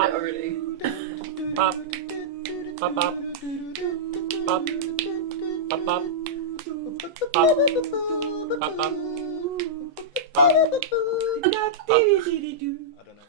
heard it already. Pop. Pop, pop. Pop. Pop, pop. Pop. Pop, pop. Pop. Pop. I don't know.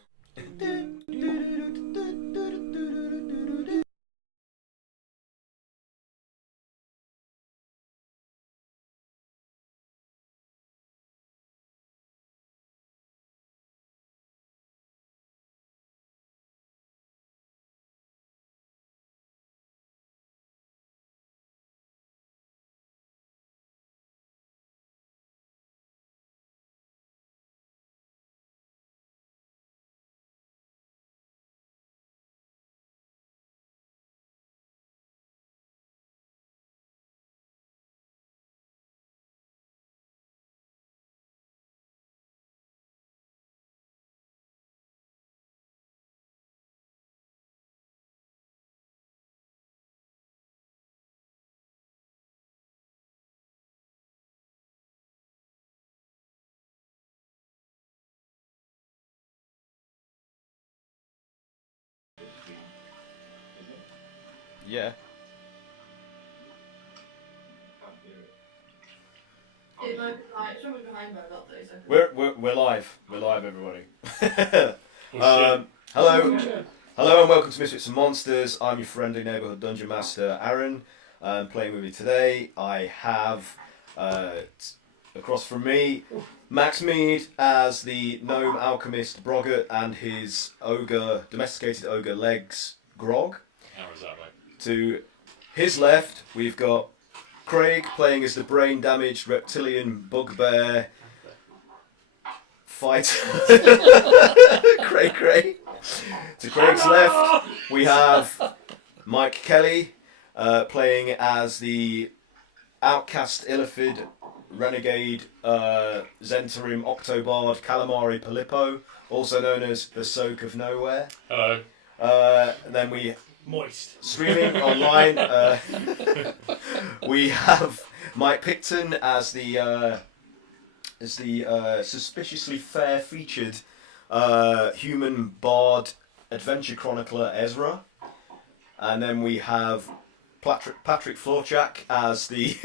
Yeah. It might be like, it's probably behind by about 30 seconds. We're live. We're live, everybody. Hello. Hello and welcome to Misfits and Monsters. I'm your friendly neighbourhood dungeon master, Aaron. Playing with me today, I have across from me, Max Mead as the gnome alchemist Broggart and his domesticated ogre legs, Grog. How is that, mate? To his left, we've got Craig playing as the brain-damaged reptilian bugbear fighter. Craig. To Craig's left, we have Mike Kelly playing as the outcast illithid renegade Zentarim Octobard Calamari Polippo, also known as the Soak of Nowhere. Hello. And then we Moist. streaming online. We have Mike Picton as the suspiciously fair-featured human bard adventure chronicler Ezra, and then we have Patrick Florchak as the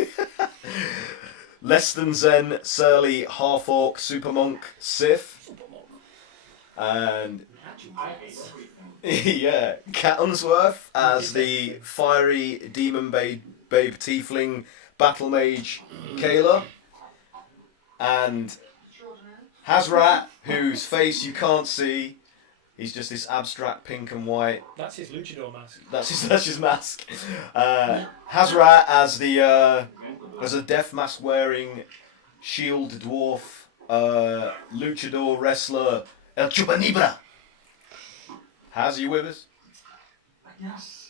less than zen surly half-orc super monk Sif, and yeah, Cat Unsworth as the fiery demon babe tiefling battle mage Kayla, and Hazrat, whose face you can't see. He's just this abstract pink and white. That's his luchador mask. That's his mask. Hazrat as a death mask wearing shield dwarf luchador wrestler El Chupanibra. Haz, are you with us? Yes.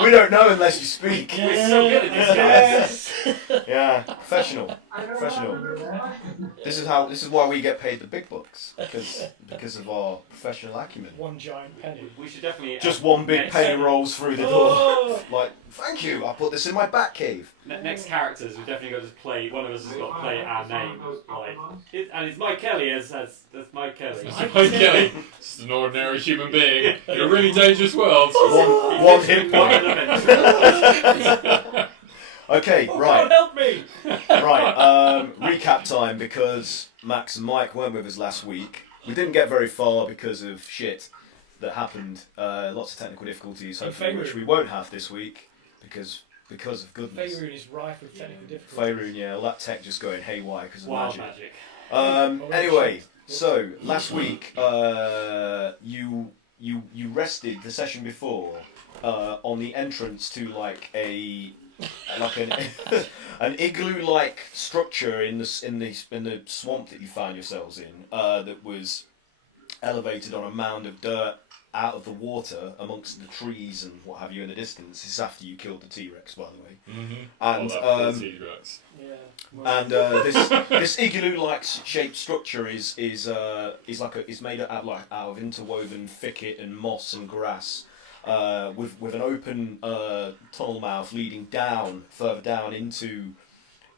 We don't know unless you speak. We're so good at this, guys. Yeah, professional. This is why we get paid the big bucks, because of our professional acumen. One giant penny. We should definitely... Just one big penny rolls through the door. Like, thank you, I put this in my bat cave. Next characters, we've definitely got to play... One of us has got to play our name. And it's Mike Kelly as Mike Kelly. Mike Kelly, just an ordinary human being in a really dangerous world. One hit point. Okay, right. God help me! Right, recap time, because Max and Mike weren't with us last week. We didn't get very far because of shit that happened. Lots of technical difficulties, hopefully, which we won't have this week because of goodness. Faerun is rife with technical difficulties. Faerun, yeah, all that tech just going haywire because of Wild magic. magic. Anyway, so last week you rested the session before on the entrance to an igloo-like structure in the swamp that you found yourselves in, that was elevated on a mound of dirt out of the water amongst the trees and what have you in the distance. This is after you killed the T-Rex, by the way. Mm-hmm. And Yeah. and this igloo-like shaped structure is made out of interwoven thicket and moss and grass. With an open tunnel mouth leading further down into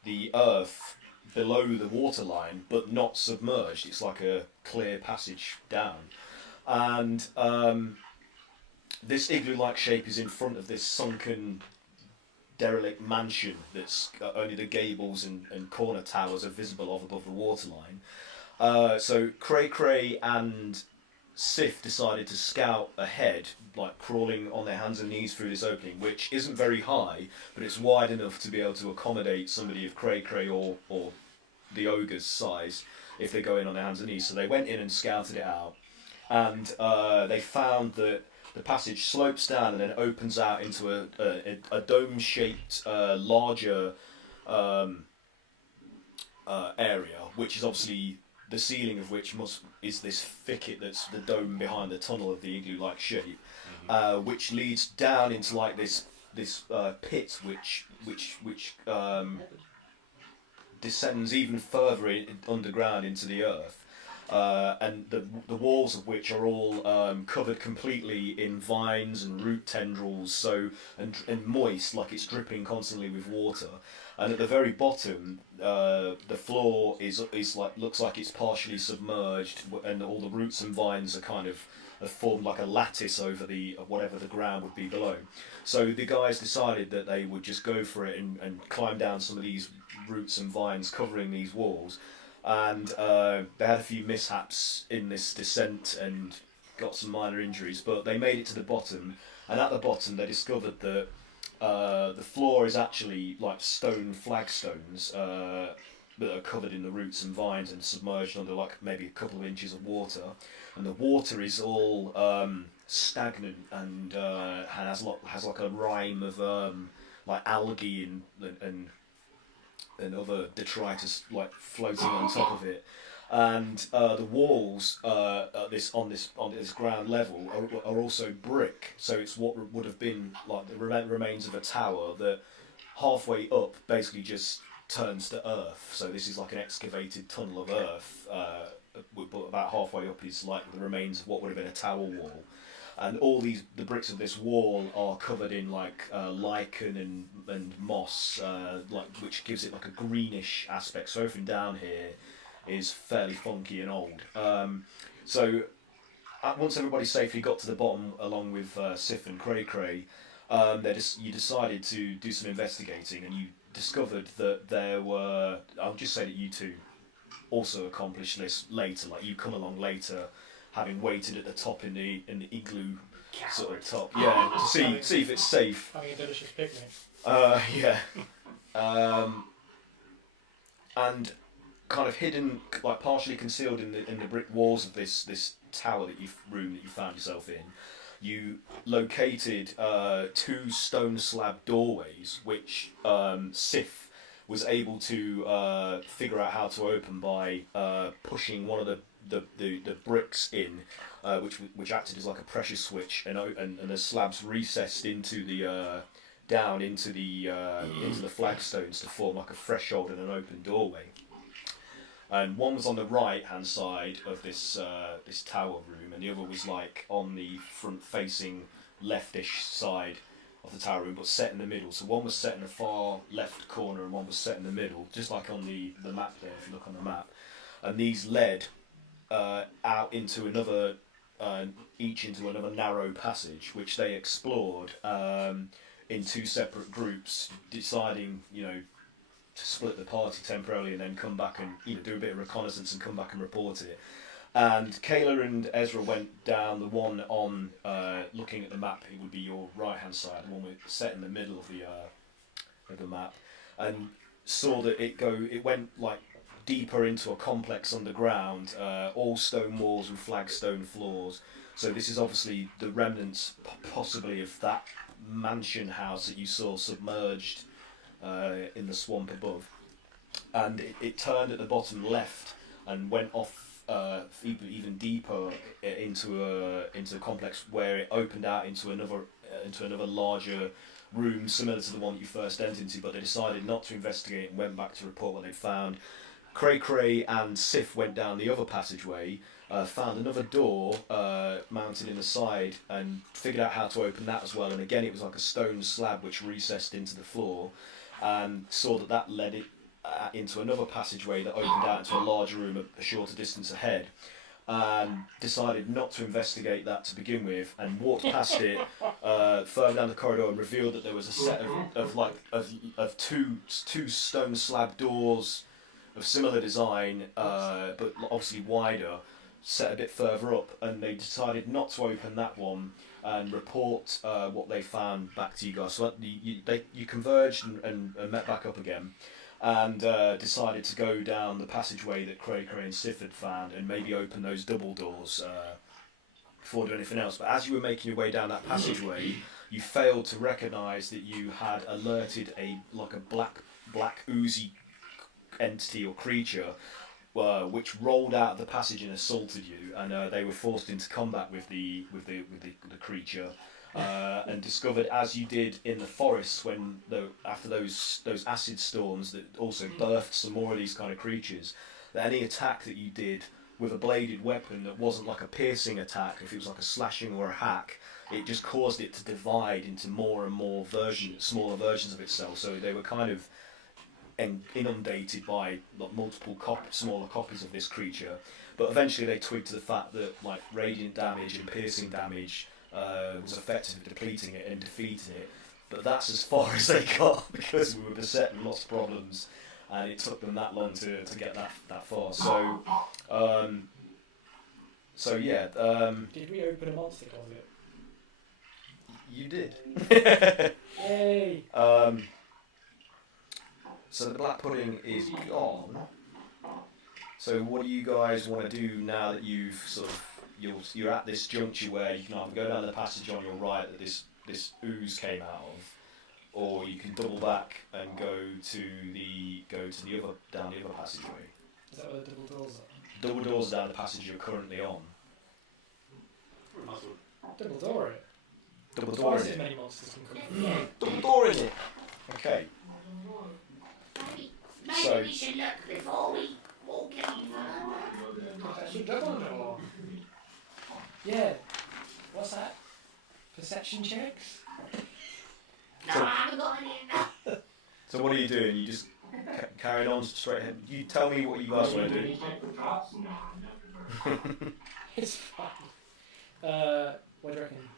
the earth below the waterline, but not submerged. It's like a clear passage down. and this igloo-like shape is in front of this sunken, derelict mansion that's only the gables and corner towers are visible of above the waterline. So Cray Cray and Sif decided to scout ahead, like crawling on their hands and knees through this opening, which isn't very high, but it's wide enough to be able to accommodate somebody of Cray Cray or the ogre's size if they go in on their hands and knees. So they went in and scouted it out, and they found that the passage slopes down and then opens out into a dome-shaped, larger area, which is obviously the ceiling of which is this thicket that's the dome behind the tunnel of the igloo-like shape, which leads down into like this pit which descends even further underground into the earth. And the walls of which are all covered completely in vines and root tendrils, and moist, like it's dripping constantly with water. And at the very bottom, the floor is looks like it's partially submerged, and all the roots and vines are kind of have formed like a lattice over whatever the ground would be below. So the guys decided that they would just go for it and climb down some of these roots and vines covering these walls. And they had a few mishaps in this descent and got some minor injuries, but they made it to the bottom. And at the bottom, they discovered that the floor is actually like stone flagstones that are covered in the roots and vines and submerged under like maybe a couple of inches of water. And the water is all stagnant and has like a rime of like algae and other detritus like floating on top of it, and the walls on this ground level are also brick. So it's what would have been like the remains of a tower that halfway up basically just turns to earth. So this is like an excavated tunnel of earth, but about halfway up is like the remains of what would have been a tower wall. And all the bricks of this wall are covered in like lichen and moss, which gives it like a greenish aspect. So everything down here is fairly funky and old. So once everybody safely got to the bottom, along with Sif and Cray Cray, you decided to do some investigating, and you discovered that there were. I'll just say that you two also accomplished this later. Like you come along later, having waited at the top in the igloo sort of top, yeah, to see if it's safe. Having a delicious picnic. Yeah, and kind of hidden, like partially concealed in the brick walls of this tower room that you found yourself in, you located two stone slab doorways, which Sif was able to figure out how to open by pushing one of the bricks in, which acted as like a pressure switch, and the slabs recessed into the down into the flagstones to form like a threshold and an open doorway. And one was on the right hand side of this tower room, and the other was like on the front facing leftish side of the tower room, but set in the middle. So one was set in the far left corner and one was set in the middle, just like on the map there if you look on the map. And these led out into another, each into another narrow passage, which they explored in two separate groups, deciding, to split the party temporarily and then come back and do a bit of reconnaissance and come back and report it. And Kayla and Ezra went down the one on, looking at the map, it would be your right hand side, the one set in the middle of the map, and saw that it went like deeper into a complex underground, all stone walls and flagstone floors. So this is obviously the remnants possibly of that mansion house that you saw submerged in the swamp above. And it turned at the bottom left and went off even deeper into a complex where it opened out into another larger room similar to the one that you first entered into, but they decided not to investigate and went back to report what they'd found. Cray Cray and Sif went down the other passageway, found another door mounted in the side and figured out how to open that as well, and again it was like a stone slab which recessed into the floor, and saw that led it into another passageway that opened out into a larger room a shorter distance ahead. and decided not to investigate that to begin with, and walked past it further down the corridor and revealed that there was a set of two stone slab doors of similar design, but obviously wider, set a bit further up, and they decided not to open that one and report what they found back to you guys. So you converged and met back up again, and decided to go down the passageway that Cray and Sif had found and maybe open those double doors before doing anything else. But as you were making your way down that passageway, you failed to recognise that you had alerted a black oozy entity or creature, which rolled out of the passage and assaulted you, and they were forced into combat with the creature, and discovered, as you did in the forests after those acid storms that also birthed some more of these kind of creatures, that any attack that you did with a bladed weapon that wasn't like a piercing attack, if it was like a slashing or a hack, it just caused it to divide into more and more smaller versions of itself. So they were kind of inundated by multiple smaller copies of this creature, but eventually they twigged to the fact that like radiant damage and piercing damage was effective at depleting it and defeating it. But that's as far as they got, because we were beset with lots of problems, and it took them that long to get that far. So yeah. Did we open a monster closet? You did. Yay! So the black pudding is gone. So what do you guys want to do now that you've you're at this juncture where you can either go down the passage on your right that this ooze came out of, or you can double back and go to the other down the other passageway. Is that where the double doors are? Double doors down the passage you're currently on. Double door it. Double door Twice in as it. many monsters can come. Double door in it. Okay. Maybe So- we should look before we walk in. That's a double door. Yeah. What's that? Perception checks? No, So- I haven't got any in there. So what are you doing? You just carrying on straight ahead. You tell me what you guys want to do. It's fine. What do you reckon?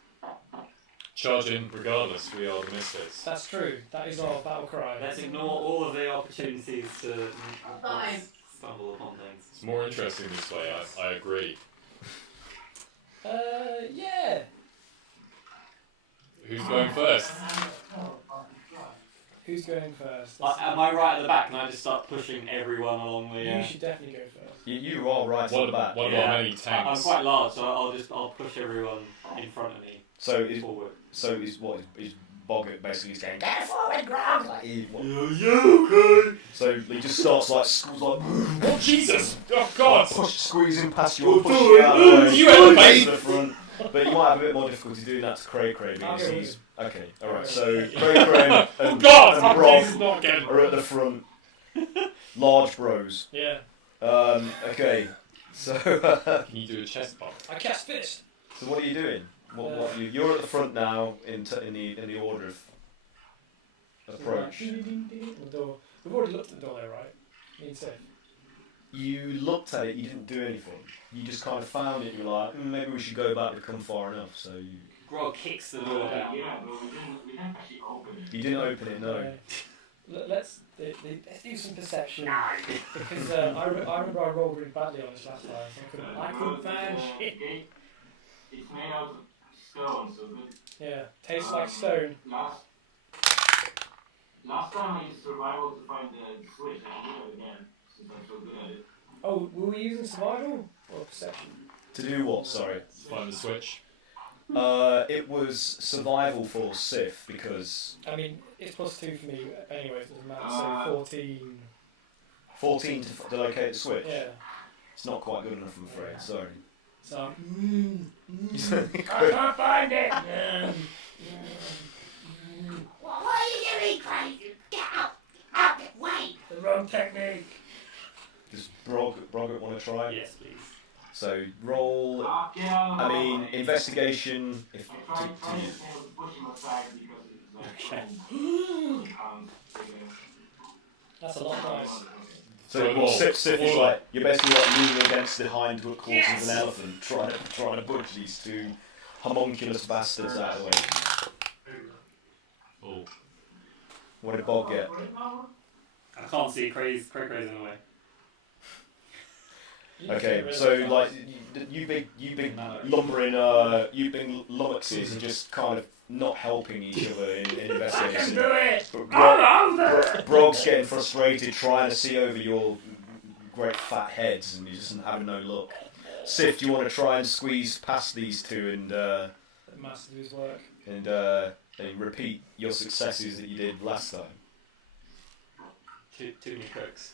Charge in regardless, we are the Misfits. That's true. That is our battle cry. Let's ignore all of the opportunities to Fine. stumble upon things. It's more interesting this way, I agree. Yeah. Who's going first? Who's going first? Am I right at the back? Can I just start pushing everyone along the? You should definitely go first. You are right on the back. One of Yeah. our many I'm tanks. quite large, so I'll push everyone in front of me forward. Is Boggart basically saying, "Get forward, Grant!" Like, Okay. so he just starts like Oh Jesus! Oh God! squeezing past you, or pushing you out of the way, You elevate! to the front. But you might have a bit more difficulty doing that to Cray I'll because go he's okay. All right, Alright. so Cray Oh and God! and Oh Brock Jesus! Not again! are at the front, large bros. Yeah. Okay, so Can you do a chest bump? I cast fist. so what are you doing? You're at the front now in the order of approach. The door. We've already looked at the door there, right? Me and Seth. You looked at it, you didn't do anything. You just kind of found it. You were like, maybe we should go back. We've come far enough. So Grog kicks the door down. Yeah, but we didn't actually open it. you didn't open it, no. Let's do some perception. Because I remember I rolled really badly on this last time. So I couldn't find shit. It's made out of stone, so good. Yeah. Tastes like stone. Last time I used survival to find the switch, I can do it again, since I'm so good at it. Oh, were we using survival or perception? To do what? Sorry. Find the switch. It was survival for Sif because I mean, it's +2 for me anyway, it doesn't matter. So 14. 14 to locate the switch. Yeah. It's not quite good enough, I'm afraid. Sorry. So I can't find it. What are you doing, Craig? Get out! Out the way! the wrong technique. Does Broggart want to try? Yes, please. So roll. I mean, investigation. If I tried to push him aside because it's like, Okay. That's a lot of dice. So well, Sif is like you're basically like leaning against the hind quarters of an elephant, trying to budge these two homunculus bastards out of the way. Oh. What did Bob get? I can't see crazy in the way. Okay, so like you big lumbering lummoxes are just kind of not helping each other in investigation. But Brog's getting frustrated trying to see over your great fat heads and you're just having no luck. Sif, do you want to try and squeeze past these two and Master do his work. and repeat your successes that you did last time? Too many cooks.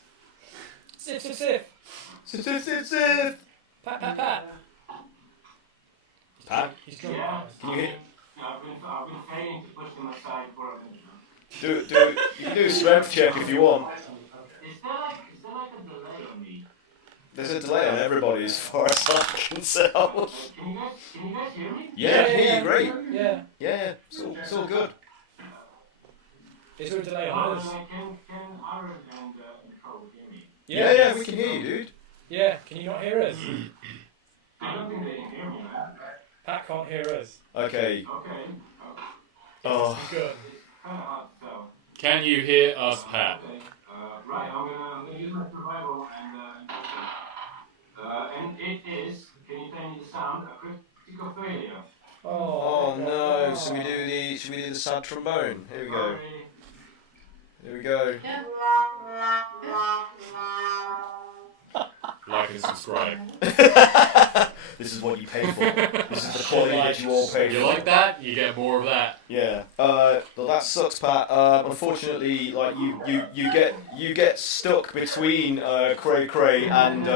Sif! Sif! Pat! Pat? He's drunk. Yeah. Can you hit? I've been failing to push them aside for a minute. You can do a strength check if you want. Is there like a delay on me? There's a delay on everybody as far as I can tell. Can you guys hear me? Yeah, I can hear you great. Yeah. Yeah, it's all good. Is there a delay on us? Can Aaron and Nicole hear me? Yeah, we can hear you, dude. Yeah, can you not hear us? I don't think they can hear me, man. Pat can't hear us. Okay. Okay. Oh. Good. Kind of hard to tell. Can you hear us, Pat? Okay. Right, I'm gonna use my survival and it is. Can you tell me the sound? A critical failure. Oh no! Should we do the sad trombone? Here we go. Here we go. Yeah. Like and subscribe. This is what you pay for. This is the quality that you all pay for. You like that? You get more of that. Yeah. Well, that sucks, Pat. Unfortunately, like you get stuck between Cray and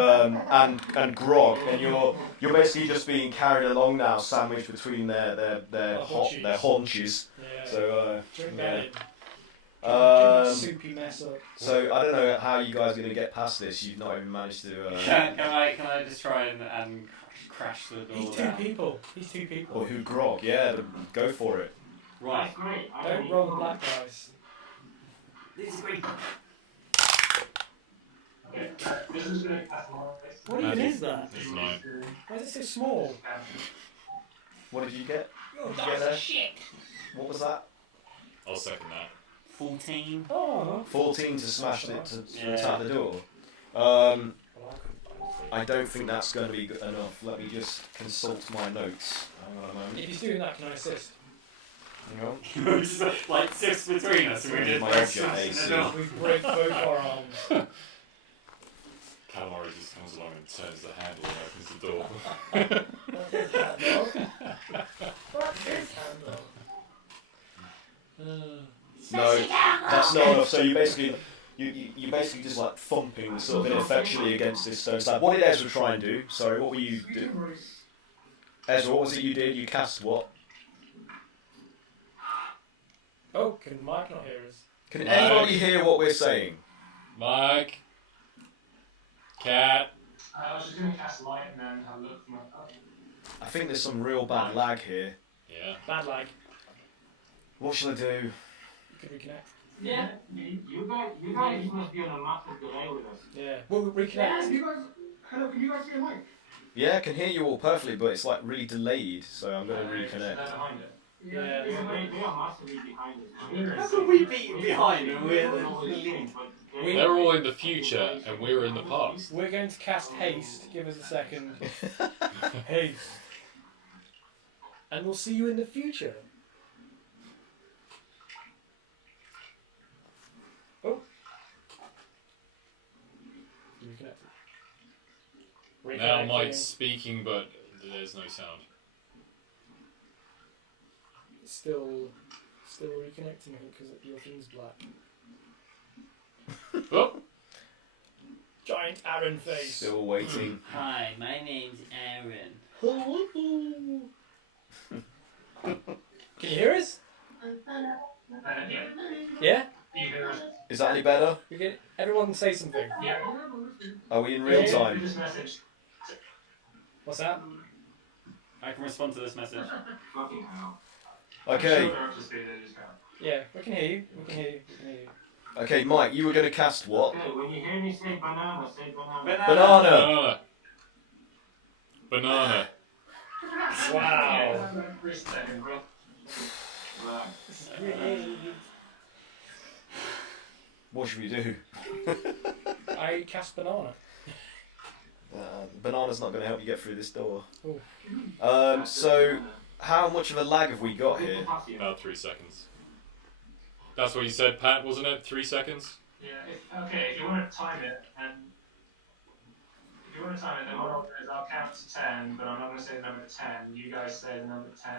Grog, and you're basically just being carried along now, sandwiched between their haunches. Yeah. So Drink yeah. that in. Um, Soupy mess up. So I don't know how you guys are going to get past this. You've not even managed to. Can I just try and crash the door? He's two people. Or who Grog? Yeah, go for it. Right. That's great. Don't roll the black dice. This is great. Okay. This is great. What even is that? It's 9. Why is it so small? What did you get? Oh, Did you get that's there? shit. What was that? I'll second that. 14. Oh. 14 to smash it to Yeah. tap the door. Well, I couldn't find I don't think that's going to be good enough. Let me just consult my notes. Hang on a it. moment. If he's doing that, can I assist? Hang on. Just like six between us, and we did My both object smash AC. the door. We break both our arms. Calamari just comes along and turns the handle and opens the door. What's this handle? What's this handle? No, that's not enough. So you basically just like thumping sort of ineffectually against this stone slab. What did Ezra try and do? Sorry, what were you do? Ezra, what was it you did? You cast what? Oh, can Mike not hear us? Can Mike. anybody hear what we're saying? Mike. Cat. I was just going to cast light and then have a look for my phone. I think there's some real bad lag here. Yeah. Bad lag. What shall I do? You could reconnect. Yeah, you guys must be on a massive delay with us. Yeah. We'll reconnect. you guys, hello, can you guys hear Mike? Yeah, I can hear you all perfectly, but it's like really delayed, so I'm going to reconnect. Behind it. Yeah. They are massively behind us. How can we be behind and we're the lead? They're all in the future and we're in the past. We're going to cast haste. Give us a second. Haste. And we'll see you in the future. Oh. Reconnected. Now Mike's speaking, but there's no sound. Still reconnecting because your thing's black. Oh, Giant Aaron face. Still waiting. Hi, my name's Aaron. Can you hear us? Yeah. Yeah? You hear us? Is that any better? We can, everyone say something. Yeah. Are we in real time? This message. What's that? I can respond to this message. Fucking hell. Okay. Yeah, we can hear you. We can hear you. We can hear you. Okay, Mike, you were going to cast what? Okay, when you hear me say banana, say banana. Banana. Banana. Wow. For a second, bro. Right. What should we do? I cast banana. Banana's not going to help you get through this door. Oh. So, how much of a lag have we got here? About 3 seconds. That's what you said, Pat, wasn't it? 3 seconds? Yeah, if you want to time it, then what I'll do is I'll count to 10, but I'm not going to say the number 10. You guys say the number 10.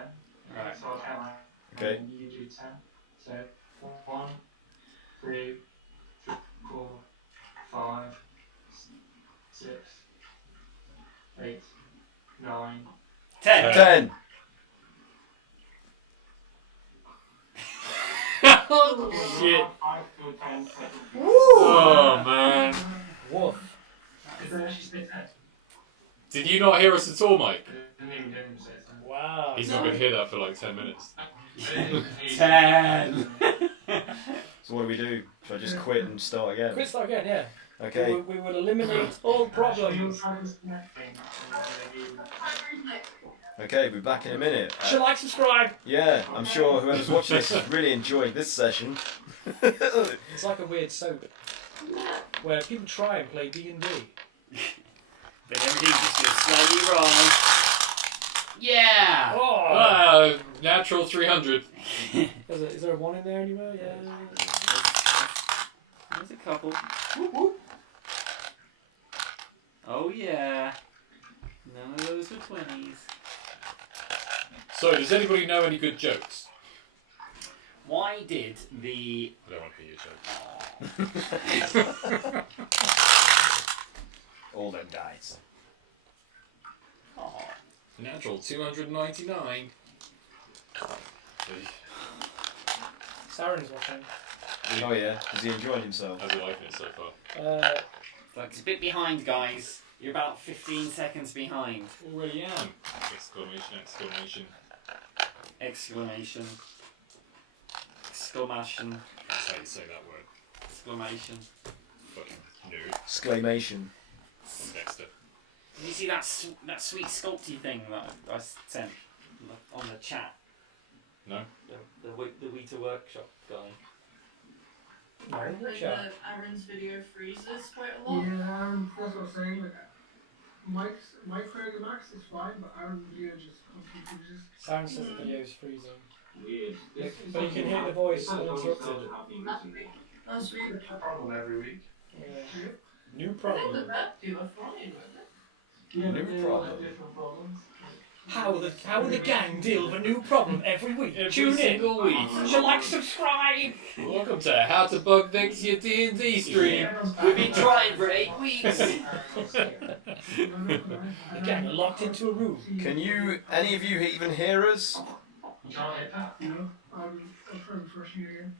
Right. So I'll count like, Okay. and you do 10. So 1, 2, 3, 4, 5, 6, 8, 9. 10. 10. Oh, shit. 5 to 10 seconds. Oh, man. Woof. Did it actually say 10? Did you not hear us at all, Mike? Didn't even say 10. Wow. He's not going to hear that for like 10 minutes. 10. So what do we do? Should I just quit and start again? Quick start again, yeah. Okay. We will eliminate all problems. Okay, we'll be back in a minute. Should like, subscribe. Yeah, I'm sure whoever's watching this has really enjoyed this session. It's like a weird soap where people try and play D&D. But everything just goes slightly wrong. Yeah! Oh! Natural 300. Is there a 1 in there anywhere? Yeah. There's a couple. Oh yeah. None of those were 20s. So, does anybody know any good jokes? Why did the... I don't want to hear your joke. All them dies. Oh. Natural 299. Saren's watching. Oh yeah, is he enjoying himself? How's he liking it so far? Like, it's a bit behind, guys. You're about 15 seconds behind. Already am. Exclamation, exclamation. Exclamation. Exclamation. That's how you say that word. Exclamation. Fucking nerd. Exclamation. From Dexter. Did you see that that sweet sculpty thing that I sent on the chat? No? The Weta workshop guy. I think Sure. that Aaron's video freezes quite a lot. Yeah, that's what I'm saying. Like, Mike Craig and Max is fine, but Aaron video just completely freezes. Saren says the video's freezing. Weird. But you can hear the voice uninterrupted. That's weird. It's a problem every week. Yeah. New I think the problem. vet do are fine with it. Yeah, New they problem. have different problems. How will the gang deal with a new problem every week? Tune in. single week. Should like, subscribe. Welcome to How to Bug Fix Your D&D stream. We've been trying for 8 weeks. The gang are locked into a room. Can you, any of you even hear us? You can't hit that. No, I'm trying refreshing again.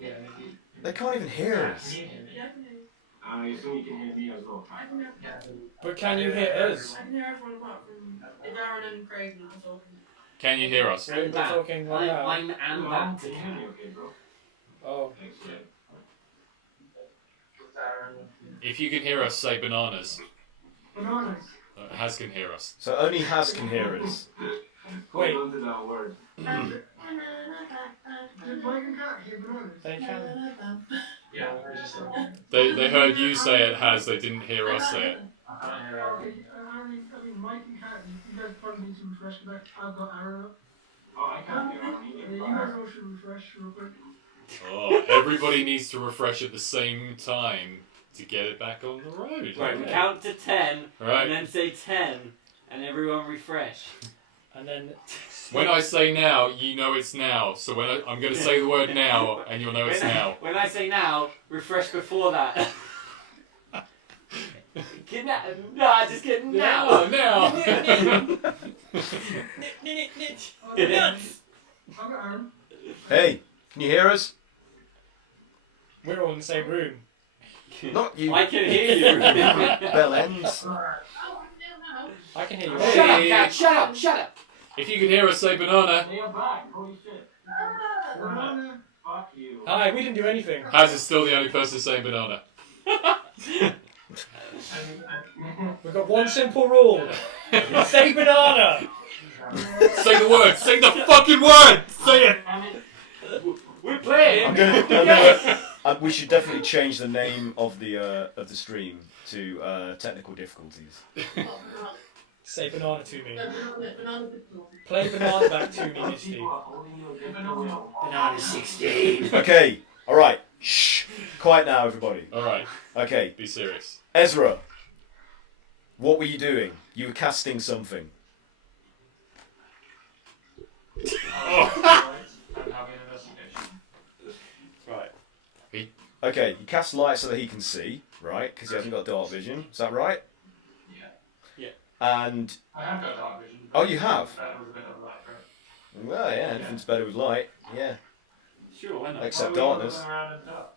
Yeah, maybe. They can't even hear us. Can you hear me? Yeah, I can hear you. I assume you can hear me as well. I can hear, Yeah. But can you hear us? I can hear everyone apart from if Aaron and Craig are talking. Can you hear us? We're talking right now. I'm and Can that. you hear me okay, bro? Oh. Excellent. If you can hear us, say bananas. Bananas. Has can hear us. So only Has can hear us. Wait. Hold on to that word. Did Mike and Kat hear bananas? They can. Yeah, I just They heard you say it, Has. They didn't hear us say it. I can't hear Aaron. Okay, I mean, Mike and Kat, you guys probably need to refresh back. I've got Aaron up. Oh, I can't hear Aaron Yeah, either. you guys all should refresh real quick. Oh, everybody needs to refresh at the same time to get it back on the road. Right, we count to 10, Right. and then say 10, and everyone refresh. And then When I say now, you know it's now. So when I'm going to say the word now, and you'll know it's now. When I say now, refresh before that. Just kidding. Now. Now. Nuts! I've got Aaron. Hey, can you hear us? we're all in the same room. Not you. I can hear you. Bell ends. I can hear you. Shut up, Cat. Shut up. Shut up. If you can hear us, say banana. Hey, I'm back. Holy shit. Banana. Fuck you. Hi, we didn't do anything. Haz is still the only person saying banana. We've got one simple rule. Say banana. Say the word. Say the fucking word. Say it. We're playing! We should definitely change the name of the stream to technical difficulties. Say banana to me. Banana. Play banana back to me, Misty. Banana 16. Okay, all right. Shh. Quiet now, everybody. Alright, Okay, be serious. Ezra. What were you doing? You were casting something. Oh. I'm having an investigation. Right. Okay, you cast light so that he can see, right? Because he hasn't got dark vision. Is that right? Yeah. And I have got dark vision. oh, you have. That was a bit of light, right? Well, yeah, anything's better with light. Yeah. Sure, why not? Except Why are we darkness. going around in the dark?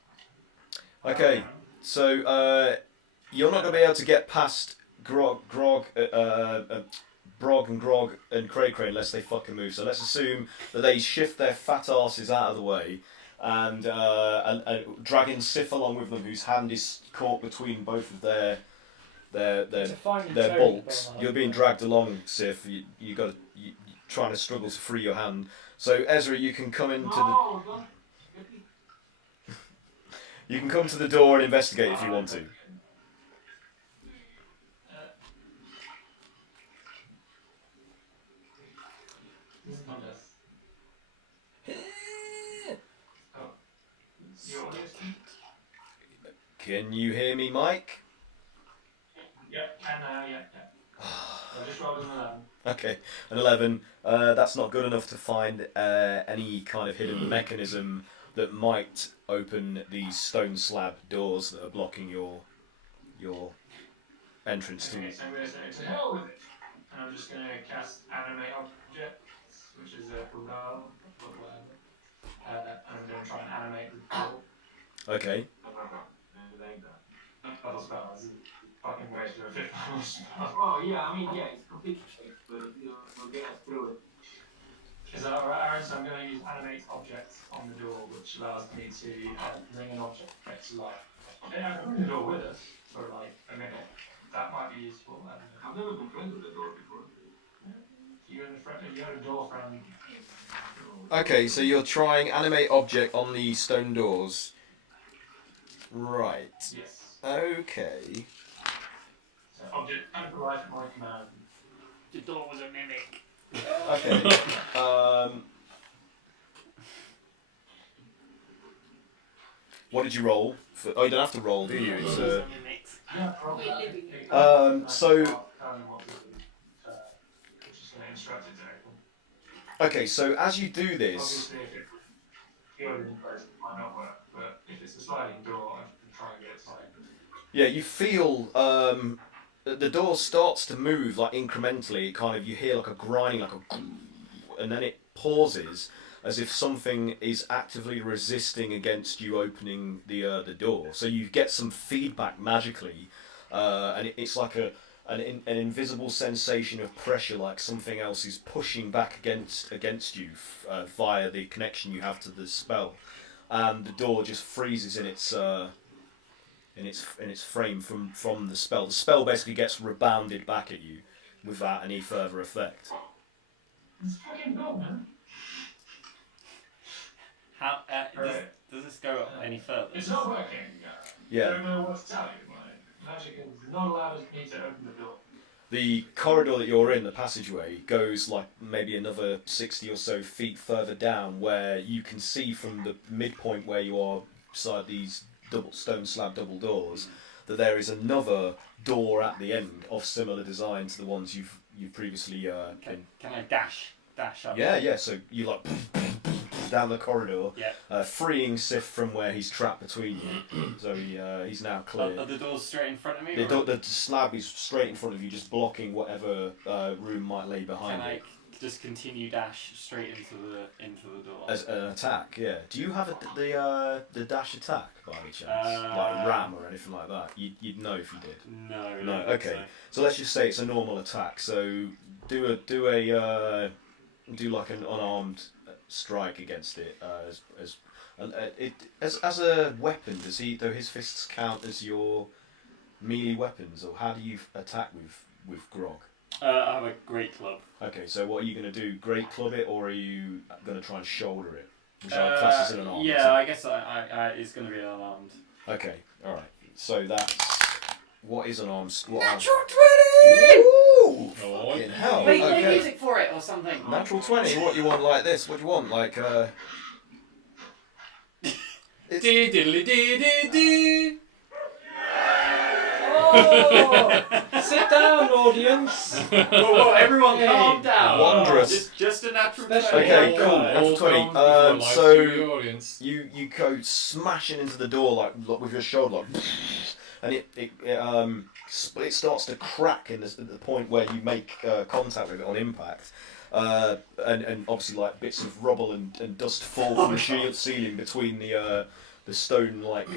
Okay, so you're not going to be able to get past Brog and Cray Cray unless they fucking move. So let's assume that they shift their fat asses out of the way and dragging Sif along with them, whose hand is caught between both of their bulks. You're being dragged along, Sif. You trying to struggle to free your hand. So Ezra, you can come into the. You can come to the door and investigate if you want to. Can you hear me, Mike? Yep, yeah. I just rolled an 11. Okay, an 11. That's not good enough to find any kind of hidden mechanism that might open these stone slab doors that are blocking your entrance to. Okay, so I'm going to say to hell with it. And I'm just going to cast animate objects, which is a cooldown, or whatever. And I'm going to try and animate the door. Okay. Battle spell is a fucking waste of a 5th level spell. Oh, yeah, I mean, yeah, it's completely safe, but we'll get us through it. Is that alright, Aaron? So I'm going to use animate objects on the door, which allows me to bring an object to life. Yeah, I can bring the door with us for like a minute. That might be useful. I don't know. I've never been friends with the door before. You had a door friend. Okay, so you're trying animate object on the stone doors. Right. Yes. Okay. So object come to life at my command. The door was a mimic. Okay. What did you roll? Oh, you don't have to roll, do you? It's, Yeah, probably. so. Which is going to instruct it to open. Okay, so as you do this, Obviously, if it's purely in place, it might not work. But if it's a sliding door, I can try and get it to open. yeah, you feel the door starts to move like incrementally. Kind of, you hear like a grinding, like a, and then it pauses as if something is actively resisting against you opening the door. So you get some feedback magically, and it's like an invisible sensation of pressure, like something else is pushing back against you via the connection you have to the spell, and the door just freezes in its frame from the spell. The spell basically gets rebounded back at you without any further effect. It's fucking dog, man. How does this go up any further? It's not working. I Yeah. don't know what to tell you. My magic is not allowed me to open the door. The corridor that you're in, the passageway, goes like maybe another 60 or so feet further down, where you can see from the midpoint where you are beside these stone slab double doors that there is another door at the end of similar design to the ones you've previously been. Can I dash up? Yeah. So you like down the corridor, Yeah. freeing Sif from where he's trapped between you. So he's now clear. Are the doors straight in front of me? The slab is straight in front of you, just blocking whatever room might lay behind Can it. I just continue dash straight into the door? As an attack, yeah. Do you have the dash attack by any chance? Like a ram or anything like that? You'd know if you did. No. I No. don't think Okay. So let's just say it's a normal attack. So do like an unarmed strike against it. As And as a weapon, does his fists count as your melee weapons, or how do you attack with Grog? I have a great club. Okay, so what are you going to do? Great club it, or are you going to try and shoulder it? Which are classes in an arm. Yeah, I guess it's going to be unarmed. Okay, all right. So that's what is an arm? Natural 20. Ooh, Oh, fucking hell. Wait, Okay. music for it or something. Natural 20. What you want like this? What do you want like? Dee diddly dee dee dee. Oh! Sit down, audience. Whoa, everyone, calm down. Wondrous. Just a natural Special 20. Okay, cool. All Natural 20. filmed before live So to the audience. you go smashing into the door like with your shoulder, like, and it starts to crack at the point where you make contact with it on impact, and obviously like bits of rubble and dust fall from the ceiling between the stone like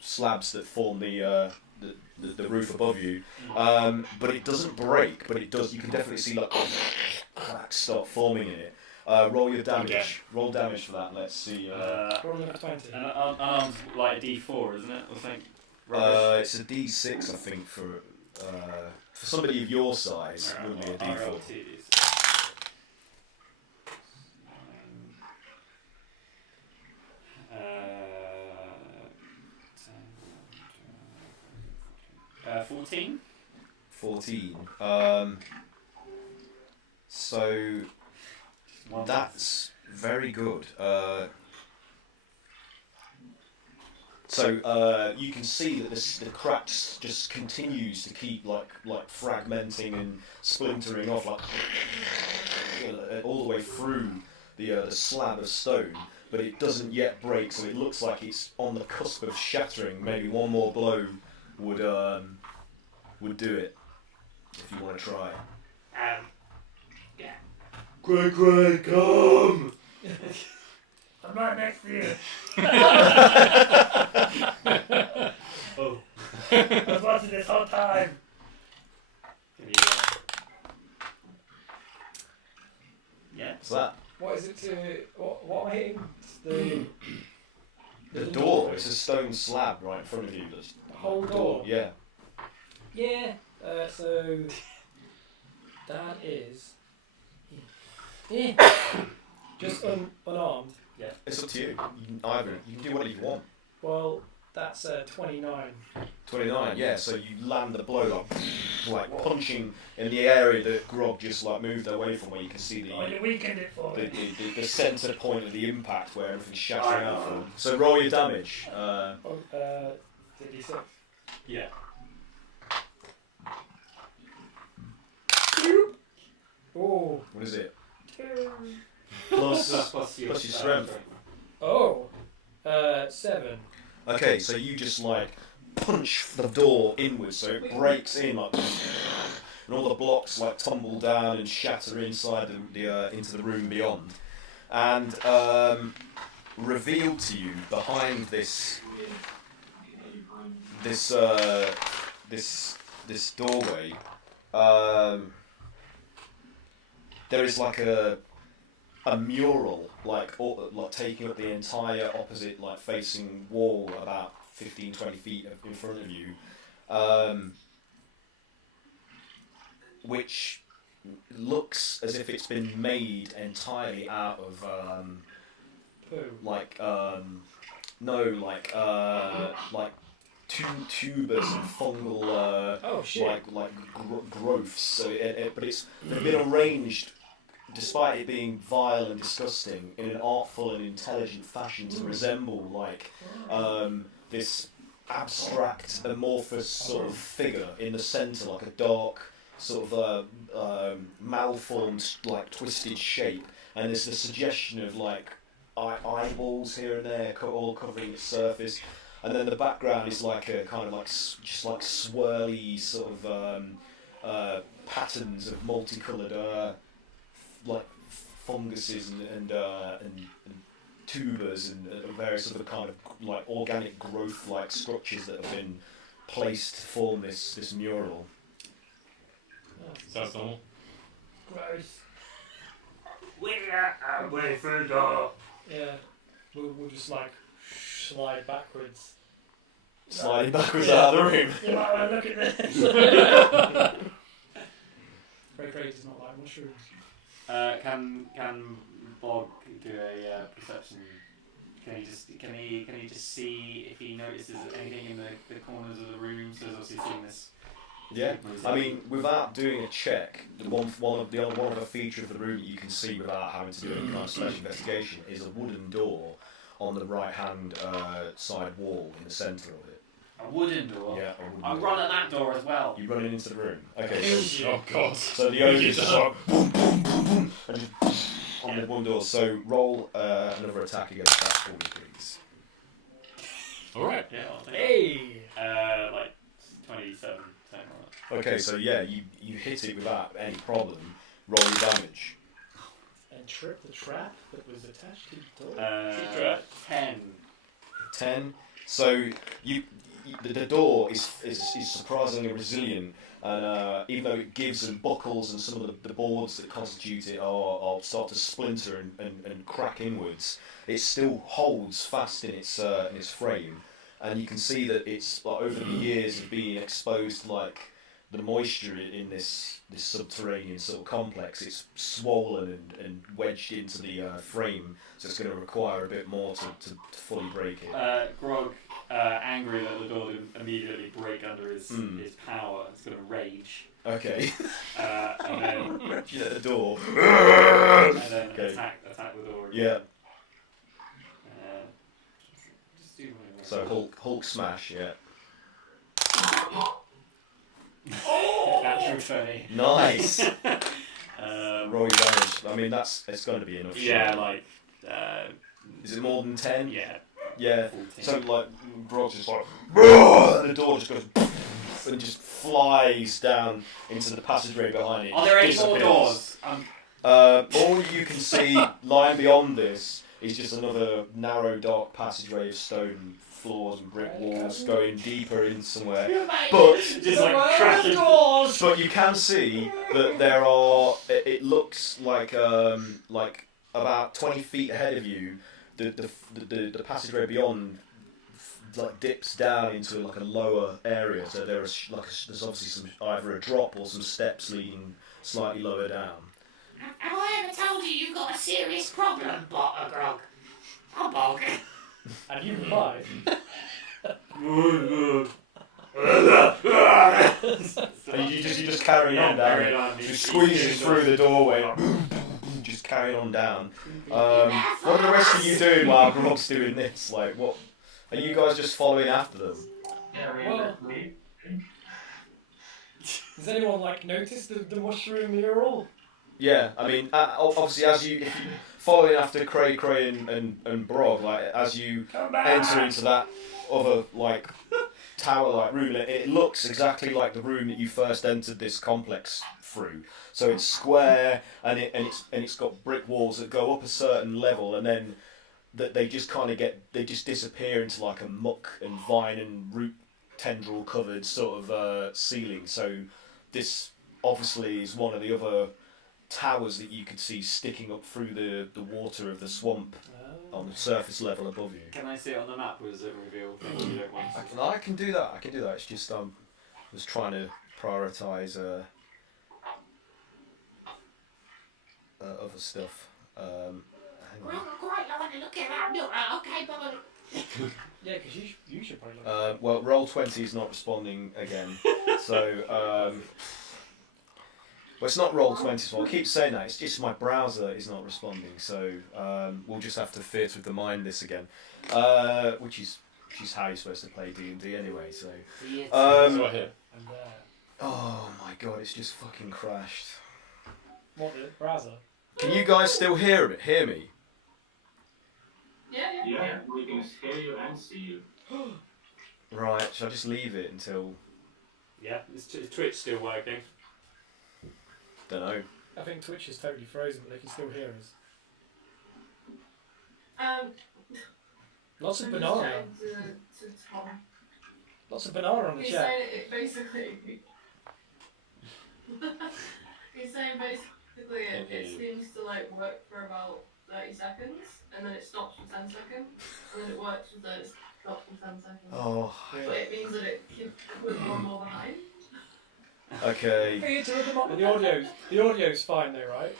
slabs that form the roof above you, but it doesn't break. But it does. You can definitely see like cracks start forming in it. Roll your damage. Okay. Roll damage for that. Let's see. Roll number 20. And unarmed like a D4, isn't it? I think. Rubbish. It's a D6, I think, for somebody of your size. It wouldn't be a I'll roll D4. 2d6. Uh, 14. 14. So that's very good. So you can see that the cracks just continues to keep like fragmenting and splintering off like all the way through the slab of stone, but it doesn't yet break. So it looks like it's on the cusp of shattering. Maybe one more blow would do it. If you want to try. Yeah. Craig, come! I'm right next to you. Oh. I was watching this whole time. Yeah. What's that? What is it to... What am I hitting? The door. It's a stone slab right in front of you. The whole door? Yeah. Yeah, so... That is... Yeah. Just unarmed. It's up to you. You can do whatever you want. Well, that's 29. 29, yeah, so you land the blow like punching in the area that Grog just like moved away from, where you can see Oh, you weakened it for me. the centre point of the impact where everything's shattering out from. So roll your damage. D6. Yeah. Oh. What is it? 2. Plus your strength. Oh. 7. Okay, so you just like punch the door inwards, so it breaks in like, and all the blocks like tumble down and shatter inside the into the room beyond, and revealed to you behind this doorway, there is like a mural, like taking up the entire opposite, like facing wall about 15-20 feet in front of you, which looks as if it's been made entirely out of like tubers and fungal growths. So but they've been arranged, despite it being vile and disgusting, in an artful and intelligent fashion to resemble like this abstract, amorphous sort of figure in the centre, like a dark sort of malformed, like twisted shape, and there's the suggestion of like eyeballs here and there, all covering its surface, and then the background is like a kind of like just like swirly sort of patterns of multicoloured like funguses and tubers and various other kind of like organic growth like structures that have been placed to form this mural. Sounds normal. Gross. We're way through door. Yeah. we'll just like slide backwards. Sliding backwards out of the room. You might want to look at this. Cray does not like mushrooms. Can Bog do a perception? Can he just see if he notices anything in the corners of the room? So he's obviously seeing this. Yeah, I mean, without doing a check, one of the features of the room that you can see without having to do any kind of special investigation is a wooden door on the right-hand side wall in the centre of it. A wooden door? Yeah, a wooden I'll door. run at that door as well. You run into the room. Okay, so, Oh god. so the ogre is just like boom, boom, boom, boom, and just on the one door. So roll another attack against that for me, please. Alright. Yeah, I'll take Hey! like 27. Okay, so yeah, you hit it without any problem. Roll your damage. And trip the trap that was attached to the door. 10. 10. So the door is surprisingly resilient, and even though it gives and buckles and some of the boards that constitute it are start to splinter and crack inwards, it still holds fast in its frame, and you can see that it's like over the years of being exposed to like the moisture in this subterranean sort of complex, it's swollen and wedged into the frame, so it's going to require a bit more to fully break it. Grog, angry that the door didn't immediately break under his power, is going to rage. Okay. And then Raging at the door. and then Okay. attack the door. Yeah. Just do one. So Hulk smash. Yeah. Natural 20. Nice. Roll your damage. I mean, it's going to be enough. Yeah, shot. like. Is it more than 10? Yeah. Yeah. 14. So like, Grog's just like, and the door just goes and just flies down into the passageway behind it. Are there any Just more disappears. doors? All you can see lying beyond this is just another narrow, dark passageway of stone floors and brick walls going deeper in somewhere. But Just like cracking. but you can see that there are. It looks like about 20 feet ahead of you, the passageway beyond like dips down into like a lower area. So there's obviously some either a drop or some steps leading slightly lower down. Have I ever told you you've got a serious problem, Grog? Oh, Bog. And you replied. And you just carry on down. Carry on. Just squeezing through the doorway. Just carry on down. What are the rest of you doing while Grog's doing this? Like, what? Are you guys just following after them? Yeah, Well- Has anyone like noticed the mushroom mural? Yeah, I mean, obviously, if you following after Cray and Brog, like as you enter into that other like tower-like room, it looks exactly like the room that you first entered this complex through. So it's square and it's got brick walls that go up a certain level, and then that they just kind of disappear into like a muck and vine and root tendril covered sort of ceiling. So this obviously is one of the other towers that you could see sticking up through the water of the swamp on the surface level above you. Can I see it on the map, or does it reveal things you don't want to see? I can do that. It's just I was trying to prioritise other stuff. Hang Well, on. I'm quite like to look at that mirror. Okay, Bog. Yeah, because you should probably look. Well, Roll20 is not responding again, so well, it's not Roll20's fault. I keep saying that. It's just my browser is not responding, so we'll just have to theatre of the mind this again, which is how you're supposed to play D&D anyway. So, So here. And oh my god, it's just fucking crashed. what the browser? Can you guys still hear me? Yeah. Yeah, we can hear you and see you. Right. Shall I just leave it until? Yeah, is Twitch still working? Don't know. I think Twitch is totally frozen, but they can still hear us. Lots of I'm banana. just chatting to Tom. Lots of banana on the He's chat. saying it basically. He's saying basically it seems to like work for about 30 seconds, and then it stops for 10 seconds, and then it works for 30 seconds, stops for 10 seconds. Oh, But it means that it can put more and more behind. okay. Hey, to the audio's fine though, right?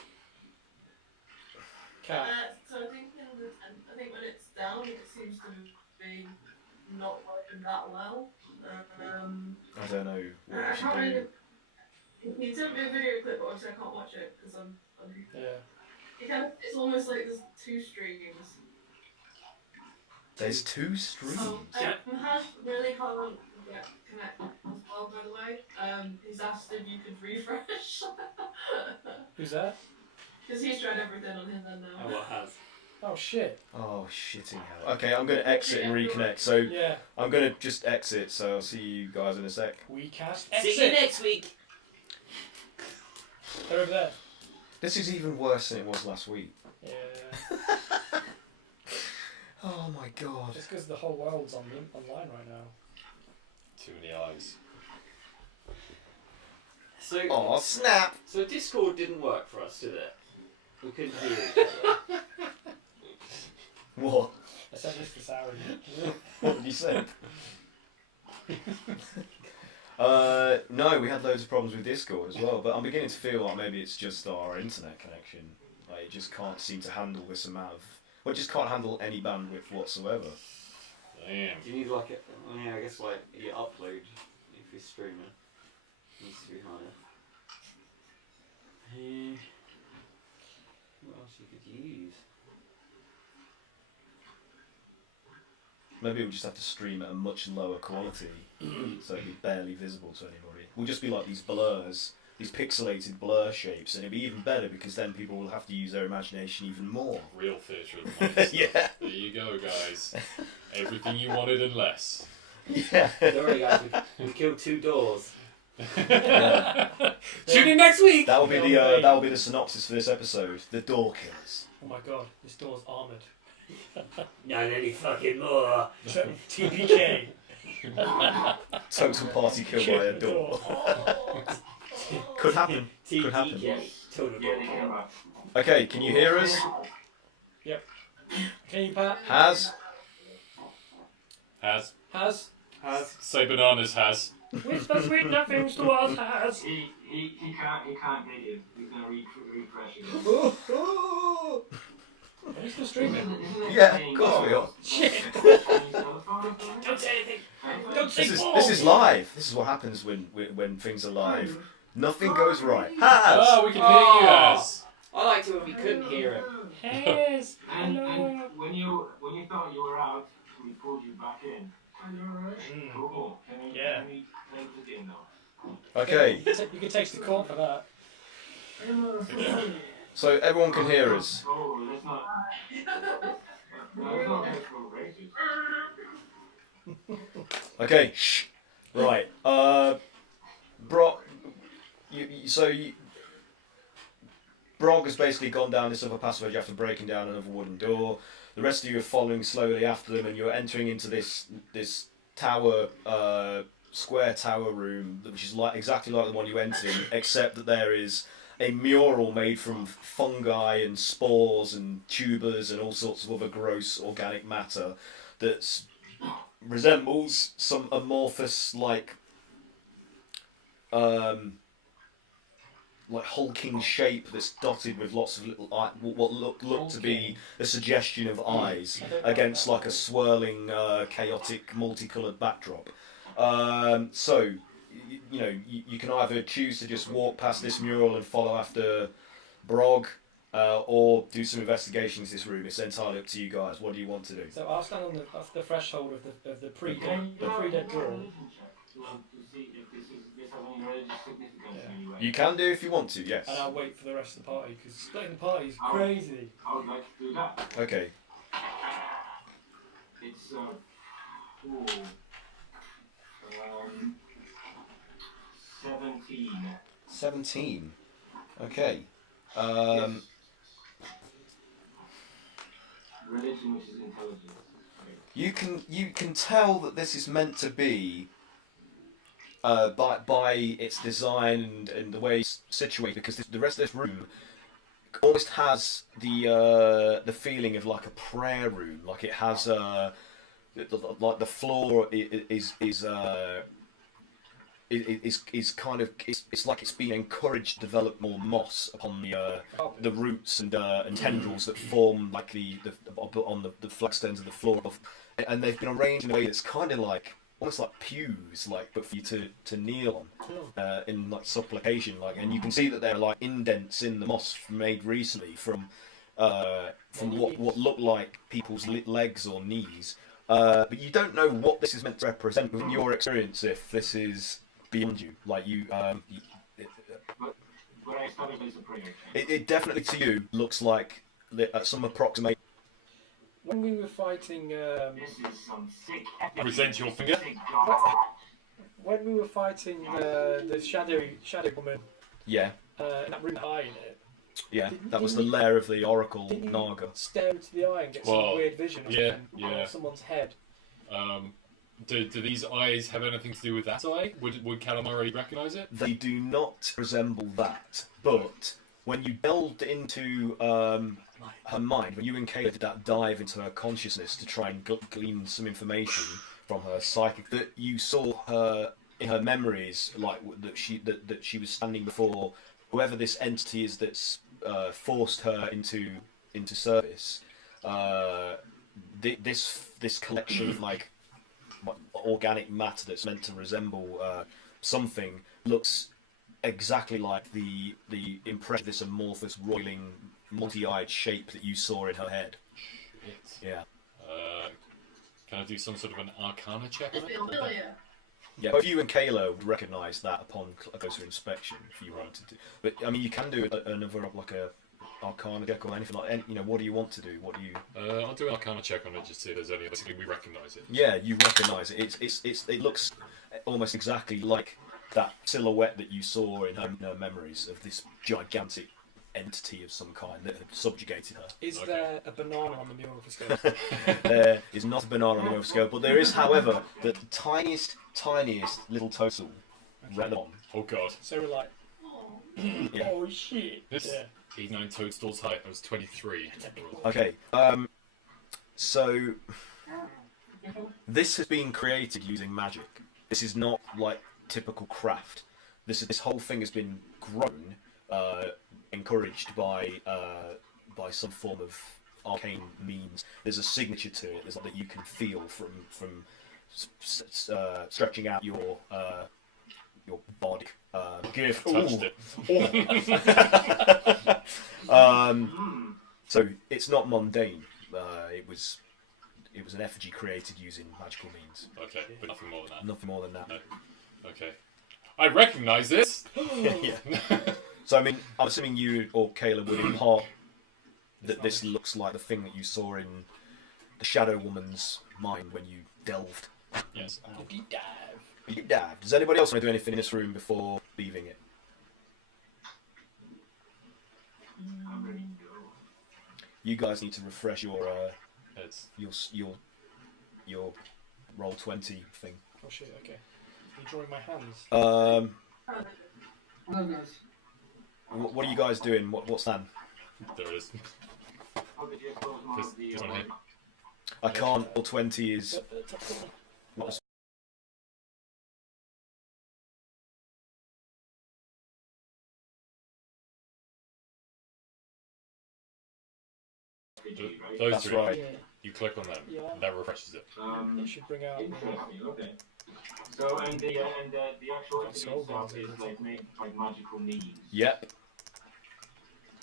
Cat. So I think I think when it's down, it seems to be not working that well. I don't know what I I should can't do. really. You sent me a video clip, but obviously I can't watch it because I'm Yeah. it's almost like there's two streams. There's 2 streams. Has really can't connect as well, by the way. He's asked if you could refresh. Who's that? Because he's tried everything on his end now. Oh, what has? Oh shit. Oh, shitting hell. Okay, I'm going to exit and reconnect. So Yeah. I'm going to just exit, so I'll see you guys in a sec. We cast See you exit. next week. They're over there. This is even worse than it was last week. Yeah. Oh my god. Just because the whole world's online right now. Too many eyes. So, Oh, snap! so Discord didn't work for us, did it? We couldn't hear each other. What? I said this to Sarah. What did you say? No, we had loads of problems with Discord as well, but I'm beginning to feel like maybe it's just our internet connection. Like, it just can't seem to handle this amount of... Well, it just can't handle any bandwidth whatsoever. Damn. Do you need like I guess like your upload if you're streaming needs to be higher. What else you could use? Maybe we'll just have to stream at a much lower quality, so it'll be barely visible to anybody. We'll just be like these blurs, these pixelated blur shapes, and it'll be even better because then people will have to use their imagination even more. Real theatre of the mind. Yeah. There you go, guys. Everything you wanted and less. Yeah. Don't worry guys, we killed 2 doors. Yeah. Tune in next week! That will be the synopsis for this episode. The Door Killers. Oh my god, this door's armoured. Not any fucking more. TPK. Total party kill by a door. Could happen. Could happen. TTK. Total Yeah, they came back. Okay, can you hear us? Can you, Pat? Has? Has. Has? Say bananas has. Whisper sweet nothings to us, has. He can't get in. He's gonna refresh it. Are we still streaming? Yeah, of course we are. Shit. Don't say anything. Don't say This is live. This is what happens when things are live. Nothing goes right. Has! Oh, we can hear you, Has. I liked it when we couldn't hear him. Has. And when you thought you were out, we pulled you back in. I know, right? Cool. Can we play the game now? Okay, You can taste the corn for that. I know, that's so funny. so everyone can hear us. Oh, let's not. Let's not get so racist. Okay, shh. Right. Brog has basically gone down this other passage after breaking down another wooden door. The rest of you are following slowly after them, and you're entering into this tower, square tower room, which is exactly like the one you entered, except that there is a mural made from fungi and spores and tubers and all sorts of other gross organic matter that resembles some amorphous hulking shape that's dotted with lots of little what look to be a suggestion of eyes against like a swirling chaotic multicoloured backdrop. So you can either choose to just walk past this mural and follow after Brog, or do some investigation in this room. It's entirely up to you guys. What do you want to do? So I'll stand on the threshold of the pre-dead door. To see if this has any religious significance in any way. You can do if you want to, yes. And I'll wait for the rest of the party, because splitting the party is crazy. I would like to do that. Okay. It's 17. 17. Okay. Yes. Religion, which is intelligence. You can tell that this is meant to be by its design and the way it's situated, because the rest of this room almost has the feeling of like a prayer room. Like it has like the floor is kind of it's like it's being encouraged to develop more moss upon the roots and tendrils that form like on the flagstones of the floor above. And they've been arranged in a way that's kind of like almost like pews, like but for you to kneel on in like supplication, like, and you can see that there are like indents in the moss made recently from what look like people's legs or knees, but you don't know what this is meant to represent in your experience. If this is beyond you, like it definitely to you looks like some approximate. When we were fighting, Present your finger. when we were fighting the shadow woman, Yeah, in that room with the eye in it, yeah, that was the lair of the Oracle didn't Naga. you stare into the eye and get Well, some weird vision of yeah. someone's head? Do these eyes have anything to do with that eye? Would calamari recognise it? They do not resemble that, but when you delved into her mind, when you and Kayla did that dive into her consciousness to try and glean some information from her psychic, that you saw her in her memories, like that she was standing before whoever this entity is that's forced her into service. This collection of like organic matter that's meant to resemble something looks exactly like the impression of this amorphous, roiling, multi-eyed shape that you saw in her head. Yeah. Can I do some sort of an Arcana check on it? Yeah, both you and Kayla would recognise that upon a closer inspection if you wanted to. But I mean, you can do another like a Arcana check or anything like. What do you want to do? What do you? I'll do an Arcana check on it just to see if there's any. Basically, we recognise it. Yeah, you recognise it. It looks almost exactly like that silhouette that you saw in her memories of this gigantic entity of some kind that had subjugated her. Is there a banana on the mural for scale? There is not a banana on the mural scale, but there is, however, the tiniest little total red on. Oh god. So we're like, Yeah. oh shit. This Yeah. 89 toadstools height. I was 23. Okay, so this has been created using magic. This is not like typical craft. This whole thing has been grown, encouraged by some form of arcane means. There's a signature to it. There's that you can feel from stretching out your body. Gift. Touched it. So it's not mundane. It was an effigy created using magical means. Okay, but nothing more than that. Nothing more than that. No. Okay. I recognise this! Yeah. So I mean, I'm assuming you or Kayla would impart that this looks like the thing that you saw in the Shadow Woman's mind when you delved. Yes. Deep dive. Deep dive. Does anybody else want to do anything in this room before leaving it? I'm ready to go. You guys need to refresh your It's your roll 20 thing. Oh shit, okay. Are you drawing my hands? Oh, guys. What are you guys doing? What's that? there it is. How did you close one of the This one here. I can't. Roll 20 is. What's, Those That's three. right. Yeah. You click on them. Yeah. That refreshes it. It should bring out. Interesting. Okay. So and the actual entity Soul itself bars, is like made by magical means. Yep.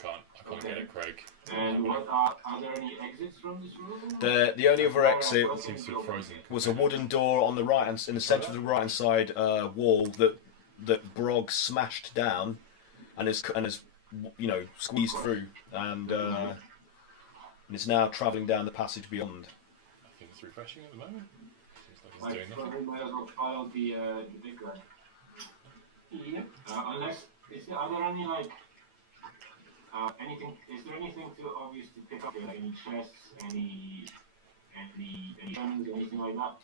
I can't get it, Craig. And what are there any exits from this room? The only other exit Seems to have frozen. was a wooden door on the right hand, in the centre of the right hand side wall that Brog smashed down, and has squeezed through, and is now travelling down the passage beyond. I think it's refreshing at the moment. Seems like Like, it's doing we nothing. might as well file the big guy. Yep. Unless are there any like anything? Is there anything to obviously pick up here? Like any chests, Any guns or anything like that?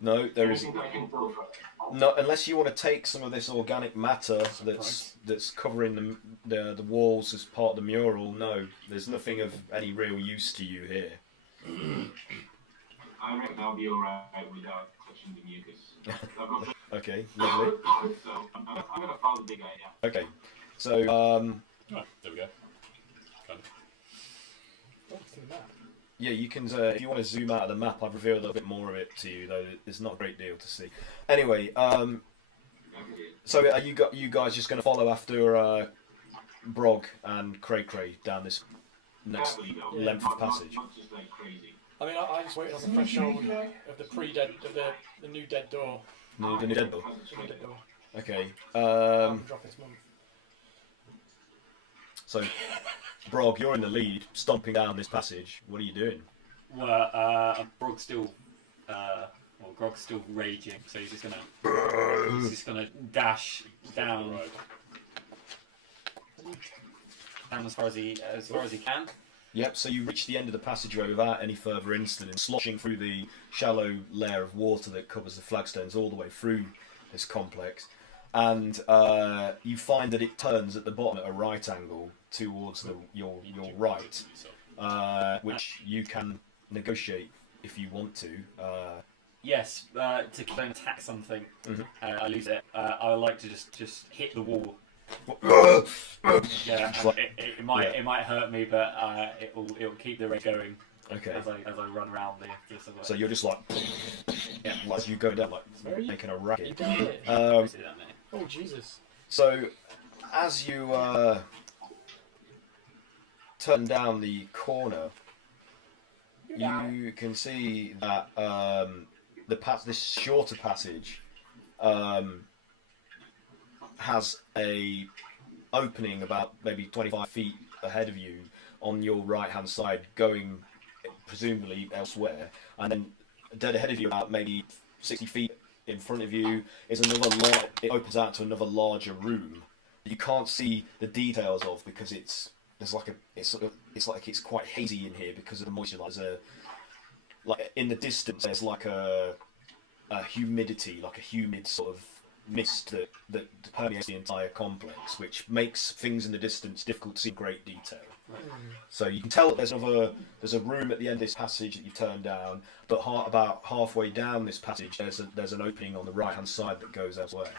No, there is Anything that I can throw from? not unless you want to take some of this organic matter that's covering the walls as part of the mural. No, there's nothing of any real use to you here. I reckon I'll be alright without touching the mucus. I've got Okay, lovely. so I'm gonna follow the big guy now. Okay, so Oh, there we go. Kind of. Oh, it's in the map. yeah, you can. If you want to zoom out of the map, I've revealed a little bit more of it to you, though there's not a great deal to see. Anyway, so are you guys just going to follow after Brog and Cray Cray down this next length of passage? Not just like crazy. I mean, I just waited on the threshold of the pre-dead, of the new dead door. No, the new dead door. The new dead door. Okay. Drop its month. So, Brog, you're in the lead, stomping down this passage. What are you doing? Well, Grog's still raging, so he's just gonna dash down as far as he can. Yep, so you reach the end of the passageway without any further incident, sloshing through the shallow layer of water that covers the flagstones all the way through this complex. And you find that it turns at the bottom at a right angle towards your right, which you can negotiate if you want to. Yes, to try and attack something, I lose it. I would like to just hit the wall. Yeah, it might hurt me, but it'll keep the rate going. Okay. As I run around the So you're just like, yeah, as you go down, like Where are you? making a racket. You down here? Oh Jesus! So as you turn down the corner, you can see that this shorter passage has a opening about maybe 25 feet ahead of you on your right hand side, going presumably elsewhere, and then dead ahead of you about maybe 60 feet in front of you is another it opens out to another larger room that you can't see the details of because it's quite hazy in here because of the moisture. Like in the distance there's like a humidity, like a humid sort of mist that permeates the entire complex, which makes things in the distance difficult to see in great detail. Right. So you can tell that there's a room at the end of this passage that you turn down, but about halfway down this passage there's an opening on the right hand side that goes elsewhere.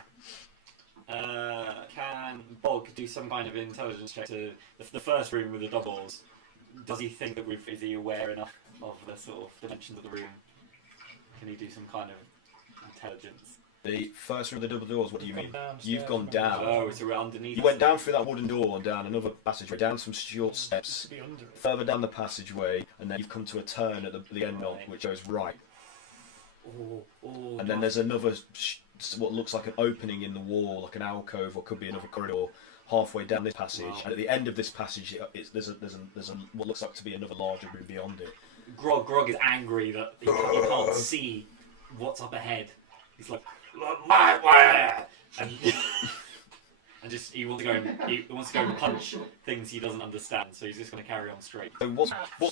Can Bog do some kind of intelligence check to the first room with the doubles? Does he think that is he aware enough of the sort of dimensions of the room? Can he do some kind of intelligence? The first room with the double doors, what do you mean? You've Downstairs, gone down. Oh, so we're underneath. You went down through that wooden door and down another passageway, down some short steps, To be under it. further down the passageway, and then you've come to a turn at the end of which goes right. And then there's another, what looks like an opening in the wall, like an alcove, or could be another corridor, halfway down this passage. Wow. And at the end of this passage, there's what looks like to be another larger room beyond it. Grog is angry that he can't see what's up ahead. He's like, "Look my way!" And just he wants to go and punch things he doesn't understand. So he's just going to carry on straight. So what's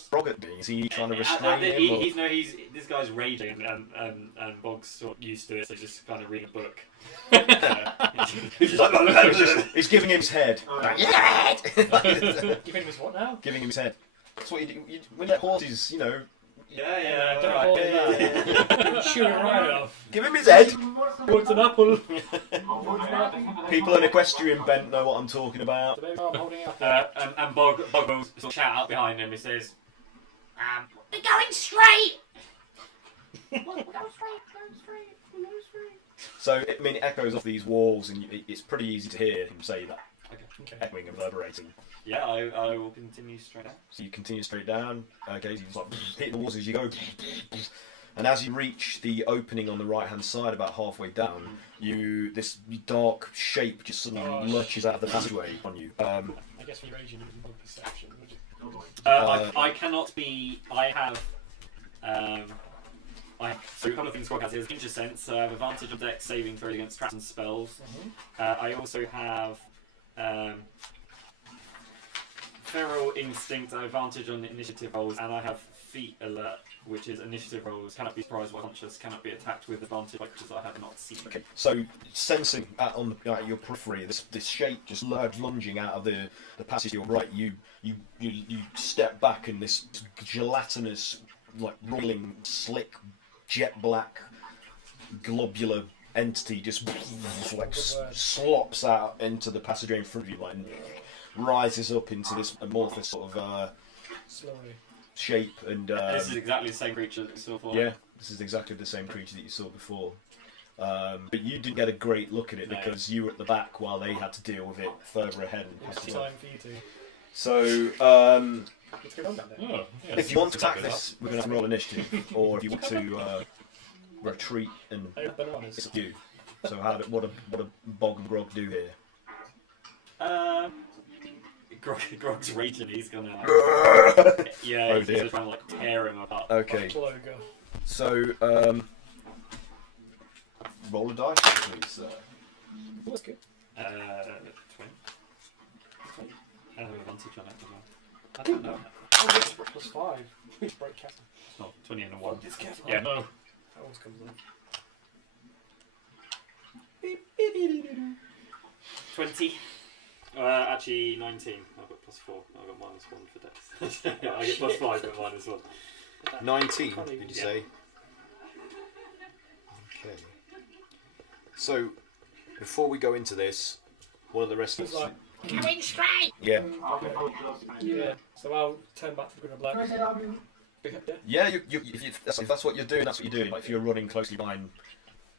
Roggett doing? Is he trying to restrain him? Or? This guy's raging, and Bog's sort of used to it, so he's just kind of reading a book. He's giving him his head. Giving him his what now? Giving him his head. That's what you do. When you let horses, Yeah. Don't hold that. Chew it right off. give him his head. What's an apple? People in equestrian bent know what I'm talking about. The baby arm holding it up. And Bog will sort of shout out behind him. He says, We're going straight! So, I mean, it echoes off these walls, and it's pretty easy to hear him say that. Okay. Echoing and reverberating. "Yeah, I will continue straight out." So you continue straight down. Okay, you just like hit the walls as you go. And as you reach the opening on the right-hand side, about halfway down, this dark shape just suddenly lurches out of the passageway on you. I guess when you're raging, you can bug perception, would you? I cannot be. I have. So a couple of things Grog has. He has danger sense, so I have advantage on dex saving throws against traps and spells. I also have feral instinct, I have advantage on the initiative rolls, and I have feat alert, which is initiative rolls, cannot be surprised while conscious, cannot be attacked with advantage by creatures I have not seen. Okay, so sensing on your periphery this shape just lunging out of the passage to your right, you step back and this gelatinous, like rolling, slick, jet black, globular entity just like slops out into the passageway in front of you, like, and rises up into this amorphous sort of shape. And this is exactly the same creature that we saw before. yeah, this is exactly the same creature that you saw before. But you didn't get a great look at it because you were at the back while they had to deal with it further ahead. It's time for you to. So, Let's go on down there. Oh, yeah, if you want to attack this, we're going to have to roll initiative, or if you want to retreat, and it's up to you. So, what a Bog and Grog do here? Grog's raging. He's gonna. Yeah, Oh he's dear. just trying to like tear him apart. Okay, so roll a dice, please. That's good. 20. I have advantage on it as well. I don't know. Oh, it's plus 5. Which break cat? Oh, 20 and a 1. It's careful. Yeah. No. That always comes in. 20. Actually, 19. I've got plus 4. I've got minus 1 for dex. I get plus 5, but minus 1. 19, did you say? Okay. So, before we go into this, what are the rest of us? Going straight! Yeah. Yeah. So I'll turn back to the green black. Can I say that? Yeah, if that's what you're doing, that's what you're doing. Like, if you're running closely behind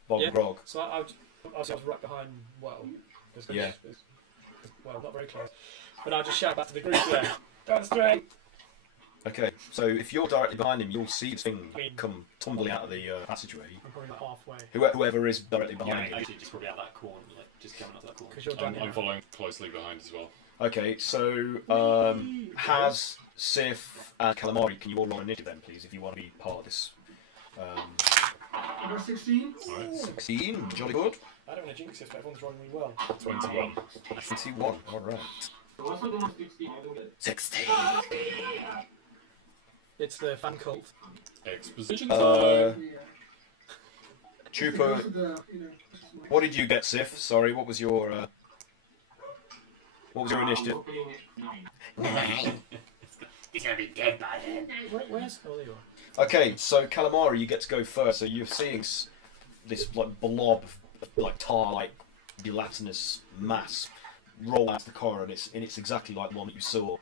Bog and Grog. So I was right behind Well. Yeah. Well, not very close. But I'll just shout back to the group there. Go straight! Okay, so if you're directly behind him, you'll see this thing come tumbling out of the passageway. I'm probably like halfway. Whoever is directly Yeah, behind him. actually, just probably out that corner, like just coming up that corner. Because you're I'm following closely behind as well. Okay, so Haz, Sif, and Calamari, can you all roll initiative then, please, if you want to be part of this? I got 16. Alright. 16, jolly good. I don't want to jinx this, but everyone's rolling really well. 21. 21, alright. What's the number 16? I don't get it. 16. It's the fan cult. Exposition Uh, time. Yeah. Trooper, This is the, you know, this is my- what did you get, Sif? Sorry, what was your initiative? He's gonna be dead by then. Where's Olio? Okay, so Calamari, you get to go first. So you're seeing this like blob of like tar-like gelatinous mass roll out of the corridor, and it's exactly like the one that you saw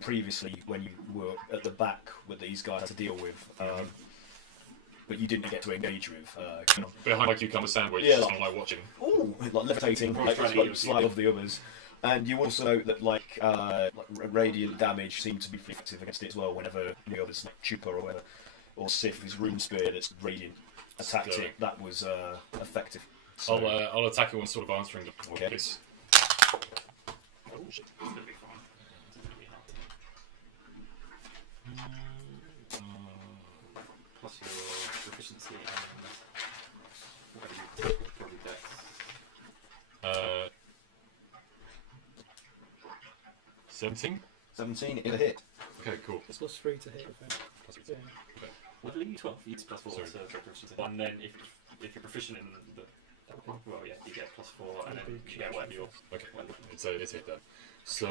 previously when you were at the back with these guys to deal with. But you didn't get to engage with. Behind my cucumber sandwich, Yeah. I'm like watching. Ooh, like levitating, like slightly above the others. And you also note that like radiant damage seemed to be effective against it as well. Whenever the others, like Chupa or whatever, or Sif, his rune spear that's radiant, attacked Sterling. it, that was effective. So, I'll attack it when sort of answering the Okay. please. Oh shit, it's gonna be fine. It's gonna be hard. Plus your proficiency and whatever you probably dex. 17? 17 is a hit. Okay, cool. It's plus 3 to hit with it. Yeah. What did you 12? You use plus 4 Sorry. so for proficiency. And then if you're proficient in the well, yeah, you get plus 4, and then you get whatever your Okay, it's hit then. So...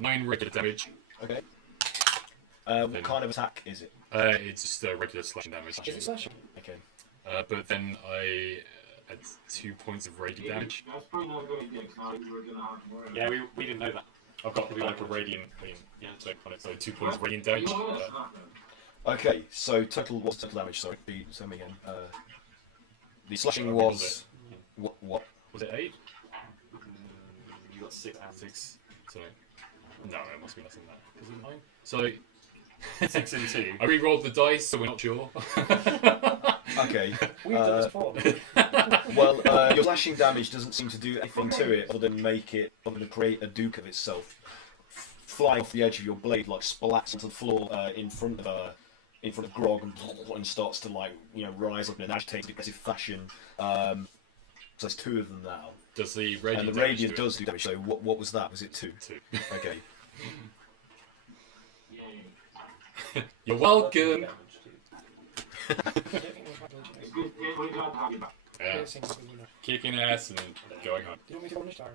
9 regular damage. Okay. What kind of attack is it? It's just regular slashing damage. Is it slashing? Okay. But then I add 2 points of radiant damage. That's probably not a good idea, because now we're gonna have to worry. Yeah, we didn't know that. I've got like a radiant thing. Yeah. So, so 2 points of radiant damage. Okay, so what's total damage? Sorry, tell me again. The slashing Sorry, was... What? Was it 8? You got 6 and 6. So, no, it must be less than that. Is it 9? So, 6 and 2. I re-rolled the dice, so we're not sure. Okay. We've done this before. Well, your slashing damage doesn't seem to do anything to it other than create a duke of itself, flying off the edge of your blade, like splats onto the floor in front of Grog and starts to rise up in an agitated, aggressive fashion. So there's 2 of them now. Does the radiant And the damage radiant do it? does do damage. So what was that? Was it 2? 2. Okay. You're welcome. Yeah. Kicking ass and then going home. Do you want me to go on this time?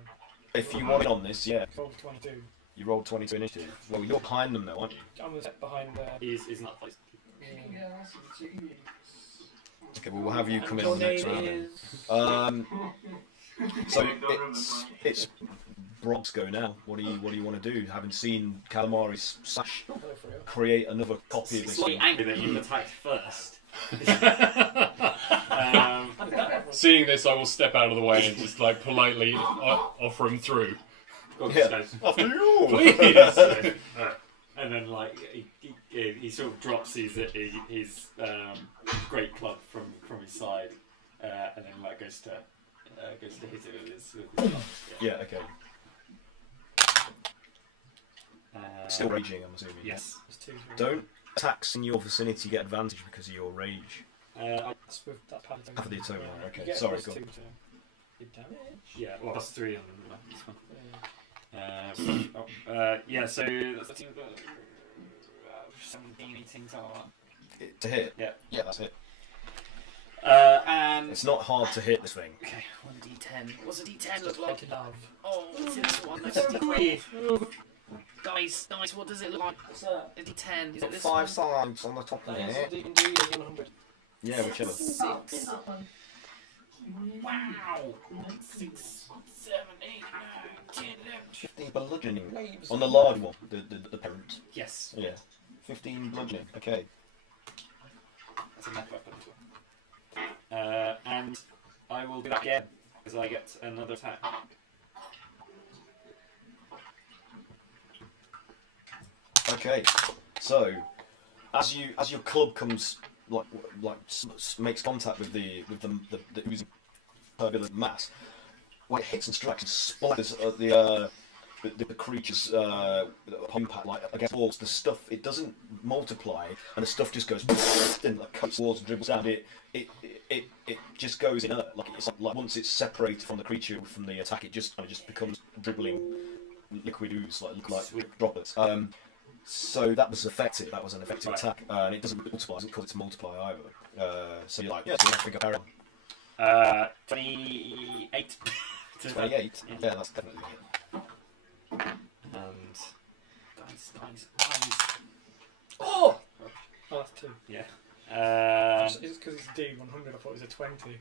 If you want it on this, yeah. Roll 22. You rolled 22 initiative. Well, you're behind them though, aren't you? I'm gonna set behind He's not close. Yeah, that's it. Okay, well, we'll have you come in Your on the next name round then. is... So it's Brock's go now. What do you want to do? Having seen Calamari's sash Go for it. create another copy of this Slightly thing. angry that you've attacked first. Seeing this, I will step out of the way and just like politely offer him through. Yeah. After you! Please. And then like he sort of drops his great club from his side, and then like goes to hit it with his club. Yeah, okay. Still raging, I'm assuming. Yes. It's 2. Don't attacks in your vicinity get advantage because of your rage. That's with that pad thing. After the atonement, You okay. get Sorry, +2 go on. to hit damage. Yeah, well, plus 3 on this one. Yeah. Yeah, so that's 17, 18, something like To hit? Yeah. Yeah, that's it. that. And It's not hard to hit this thing. okay, 1d10. What's a d10 look like? Like love. Oh, it's this one. That's a d3. Dice, what does it look like? What's that? A d10. Is it this 5 one? sides on the top of That is it. D&D is 100. Yeah, whichever. 6. Wow. 6, 7, 8, 9, 10, 11. 15 bludgeoning. On the large one, the parent. Yes. Yeah. 15 bludgeoning, okay. That's a mech weapon as well. And I will do that again because I get another attack. Okay, so as your club comes makes contact with the oozing turbulent mass, when it hits and strikes and splatters at the creature's impact like against walls, the stuff it doesn't multiply and the stuff just goes and like cuts walls and dribbles down. It just goes inert. Like it's like once it's separated from the creature from the attack, it just becomes dribbling liquid ooze like droplets. So that was effective. That was an effective attack, and it doesn't multiply. It doesn't cause it to multiply either. So you're like, yeah, so you carry on. 28. 28. Yeah, that's definitely it. And guys. Oh, that's 2. Yeah. It's because it's D100. I thought it was a 20.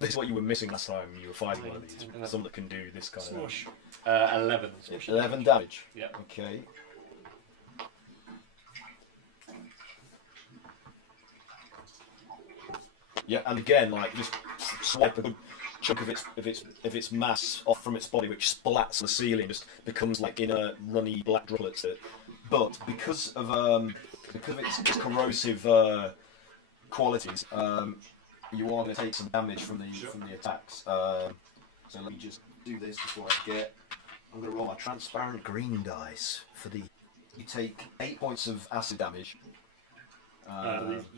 This is what you were missing last time you were fighting one of these. Someone that can do this kind Smush. 11. of 11 damage. Yeah. Okay. Yeah, and again, like just swipe a good chunk of its mass off from its body, which splats on the ceiling, just becomes like inert, runny black droplets. But because of its corrosive qualities, you are going to take some damage from the attacks. So let me just do this before I forget. I'm going to roll my transparent green dice for the. You take 8 points of acid damage.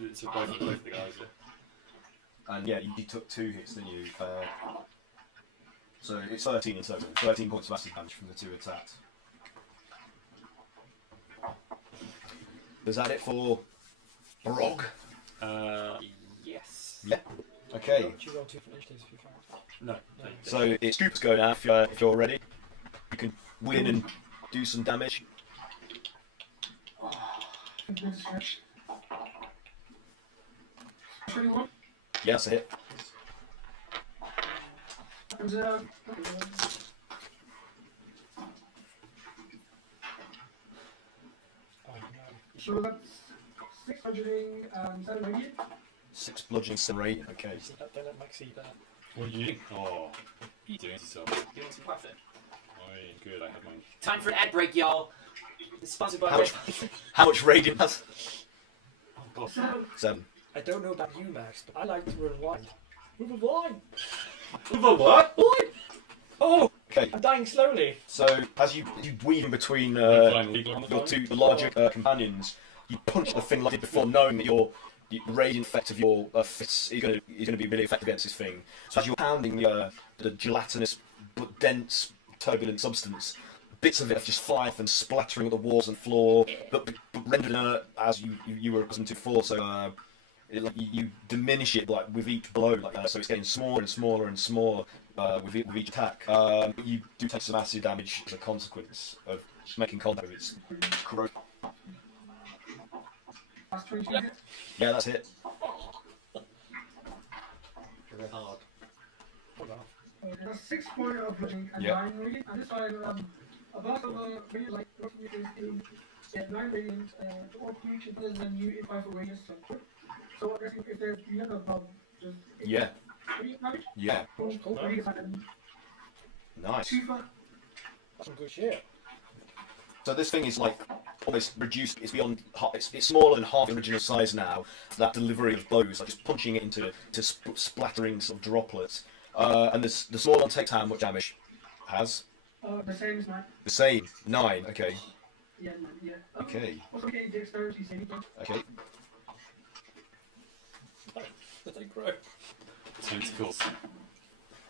It's both the guys. And yeah, you took 2 hits, didn't you? So it's 13 in total. 13 points of acid damage from the 2 attacks. Is that it for Brog? Yes. Yeah. Okay. Don't you roll 2 for initiatives if you can? No. So it's Scooper's go now. If you're ready, you can win and do some damage. Good stretch. 21. Yeah, that's a hit. And, Oh, no. so that's 6 bludgeoning and 7 radiant. 6 bludgeoning, 7 radiant. Okay. See that? Don't let Mike see that. What are you doing? Oh, what are you doing to yourself? Doing some profit. Oh, yeah, good. I have mine. Time for an ad break, y'all. It's sponsored by. How much radiant has? Oh god. 7. I don't know about you, Max, but I like to run wide. Move wide. The what? Oh, Okay. I'm dying slowly. So as you weave in between Fine, legal on the your phone? 2 larger companions, you punch the thing like you did before, knowing that you're the radiant effect of your fists is going to be really effective against this thing. So as you're pounding the gelatinous but dense turbulent substance, bits of it just fly off and splattering at the walls and floor, but rendered inert as you were accustomed to before. So you diminish it like with each blow, so it's getting smaller and smaller and smaller with each attack. But you do take some acid damage as a consequence of making contact with its corrosion. That's 22 hit. Yeah, that's it. Very hard. That's 6 points of bludgeoning and Yep. 9 radiant. And this time, a burst of radiant light roughly is 9 radiant to all creatures other than you if I for radius. So I guess if there's you have a just Yeah. radiant damage. Yeah. Cool. Radiant and Nice. 2 for That's some good shit. So this thing is like almost reduced. It's beyond. It's smaller than half the original size now. That delivery of blows, like just punching it into splattering sort of droplets. And the small one takes how much damage? Has the same as 9. the same 9. Okay. Yeah, 9, yeah. Okay. Also getting dexterity saving throw. Okay. They grow. Tentacles.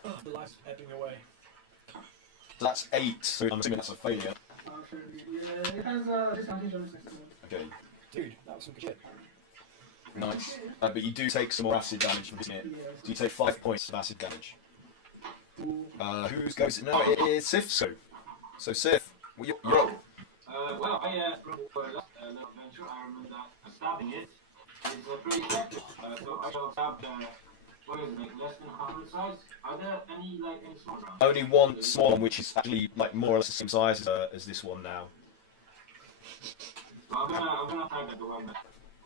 The life's ebbing away. So that's 8. So I'm assuming that's a failure. Sure, yeah, it has disadvantage on its next one. Okay. Dude, that was some good shit. Nice. But you do take some more acid damage from hitting it. Yeah, So you take 5 points of acid damage. cool. Who's goes? No, it is Sif. So Sif, you're up. Well, I from the last little adventure, I remember that stabbing it is pretty effective. So I shall stab what is it, like less than 100 size? Are there any small rounds? Only one small one, which is actually like more or less the same size as this one now. So I'm gonna attack the one that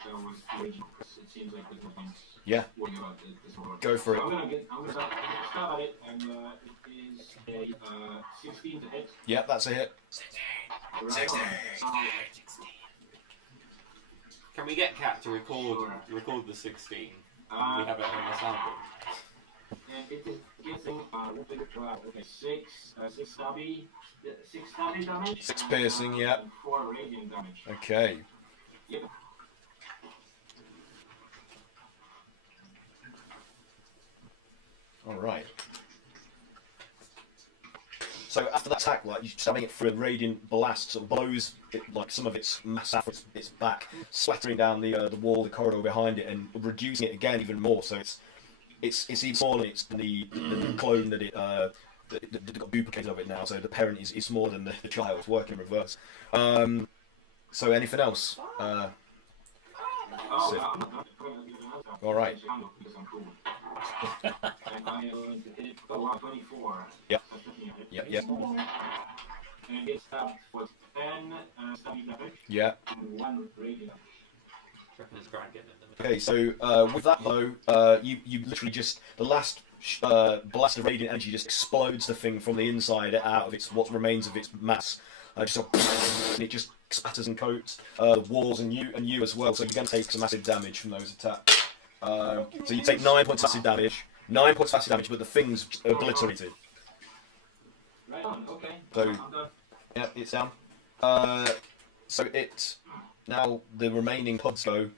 was original, because it seems like there's nothing Yeah. worrying about this one. Go for it. So I'm gonna stab at it, and it is a 16 to hit. Yeah, that's a hit. Can we get Cat to record the 16? We have it on the sample. And it is getting okay, six stabby damage. 6 piercing, yeah. And 4 radiant damage. Okay. Yep. All right. So after that attack, like you stabbing it through a radiant blast, sort of blows it, like some of its mass off its back, splattering down the wall, the corridor behind it, and reducing it again even more. So it's even smaller. It's the clone that it that got duplicated of it now. So the parent is smaller than the child. It's working in reverse. So anything else? Sif? All right. And I am going to hit 24. Yep. Yep. And it gets stabbed for 10 stabbing damage Yeah. and 1 radiant damage. Reckon it's Grant getting in Okay, so with that blow, you literally just the last blast of radiant energy just explodes the thing from the inside out of its what remains of its mass. Just sort of, and it just spatters and coats the walls and you as well. So you're going to take some acid damage from those attacks. So you take 9 points of acid damage. 9 points of acid damage, but the thing's obliterated. Right on. Okay. So I'm done. yeah, it's down. So it now the remaining pods go.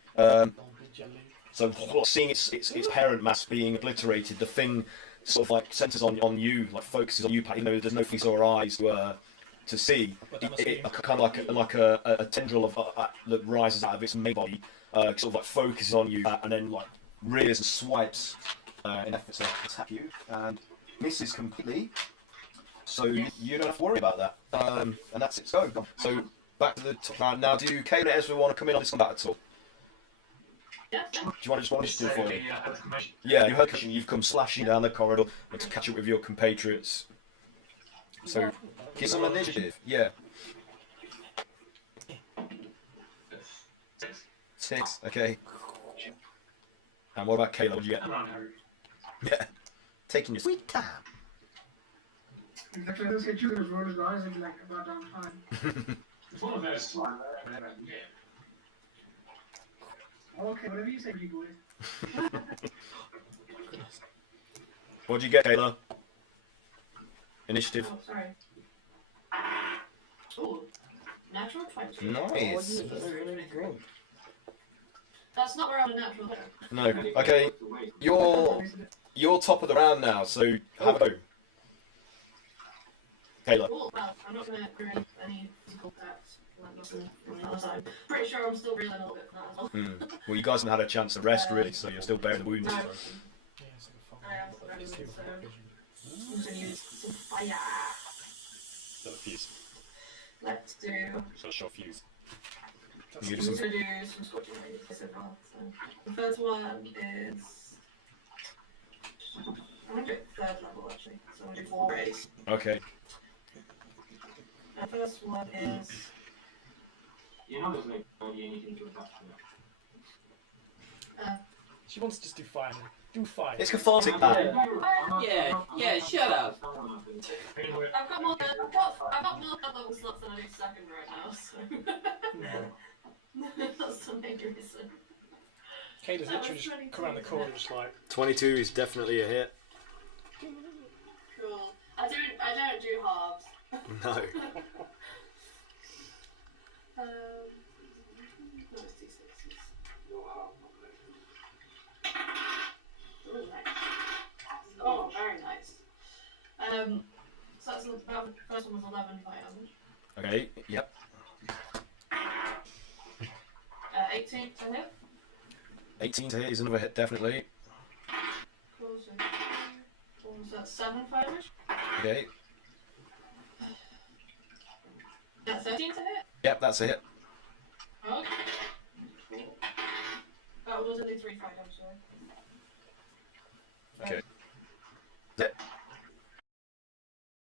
So seeing its parent mass being obliterated, the thing sort of like centers on you, like focuses on you, even though there's no face or eyes to see. It kind of like a tendril of that rises out of its main body, sort of like focuses on you, and then like rears and swipes in efforts to attack you, and misses completely. So you don't have to worry about that, and that's its go. So back to the top round now. Do Kayla and Ezra want to come in on this combat at all? Yeah. Do you want to just what initiative for me? Exclamation. Yeah, you heard you've come slashing down the corridor to catch up with your compatriots. So give some initiative. Yeah. 6. Okay. And what about Kayla? What did you get? Yeah. Taking your sweet time. Exactly, I was going to choose roll his eyes and be like, about damn time. It's one of those smart. Okay, whatever you say, big boy. What did you get, Kayla? Initiative. Oh, sorry. Ooh, natural 20. Nice. Very good. That's not where I'm a natural hit. No. Okay. You're top of the round now, so have a go. Kayla. Cool. Well, I'm not going to ruin any physical attacks. From the other side. Pretty sure I'm still reeling a little bit from that as well. Well, you guys haven't had a chance to rest really, so you're still bearing the wounds. No. So. I am still resting, so I'm going to use some fire. So a fuse. Let's do. So a short fuse. You I'm do going some. to do some scorching rays as well. So the first one is. I'm going to do it third level actually. So I'm going to do 4 rays. Okay. The first one is. You know there's like barely anything to attack here. She wants to just do fire. Do fire. It's cathartic, man. Yeah, shut up. I've got more third level slots than I do second right now, so that's the main reason. Kayla's literally just come around the corner just like 22 is definitely a hit. Cool. I don't do halves. No. No, it's D6s. Ooh, nice. Oh, very nice. So that's about the first one was 11 fire damage. Okay. Yep. 18 to hit. 18 to hit is another hit, definitely. Cool, so that's 7 fire damage. Okay. 13 to hit. Yep, that's a hit. Okay. Cool. That was only 3 fire damage, sorry. Okay. Is it?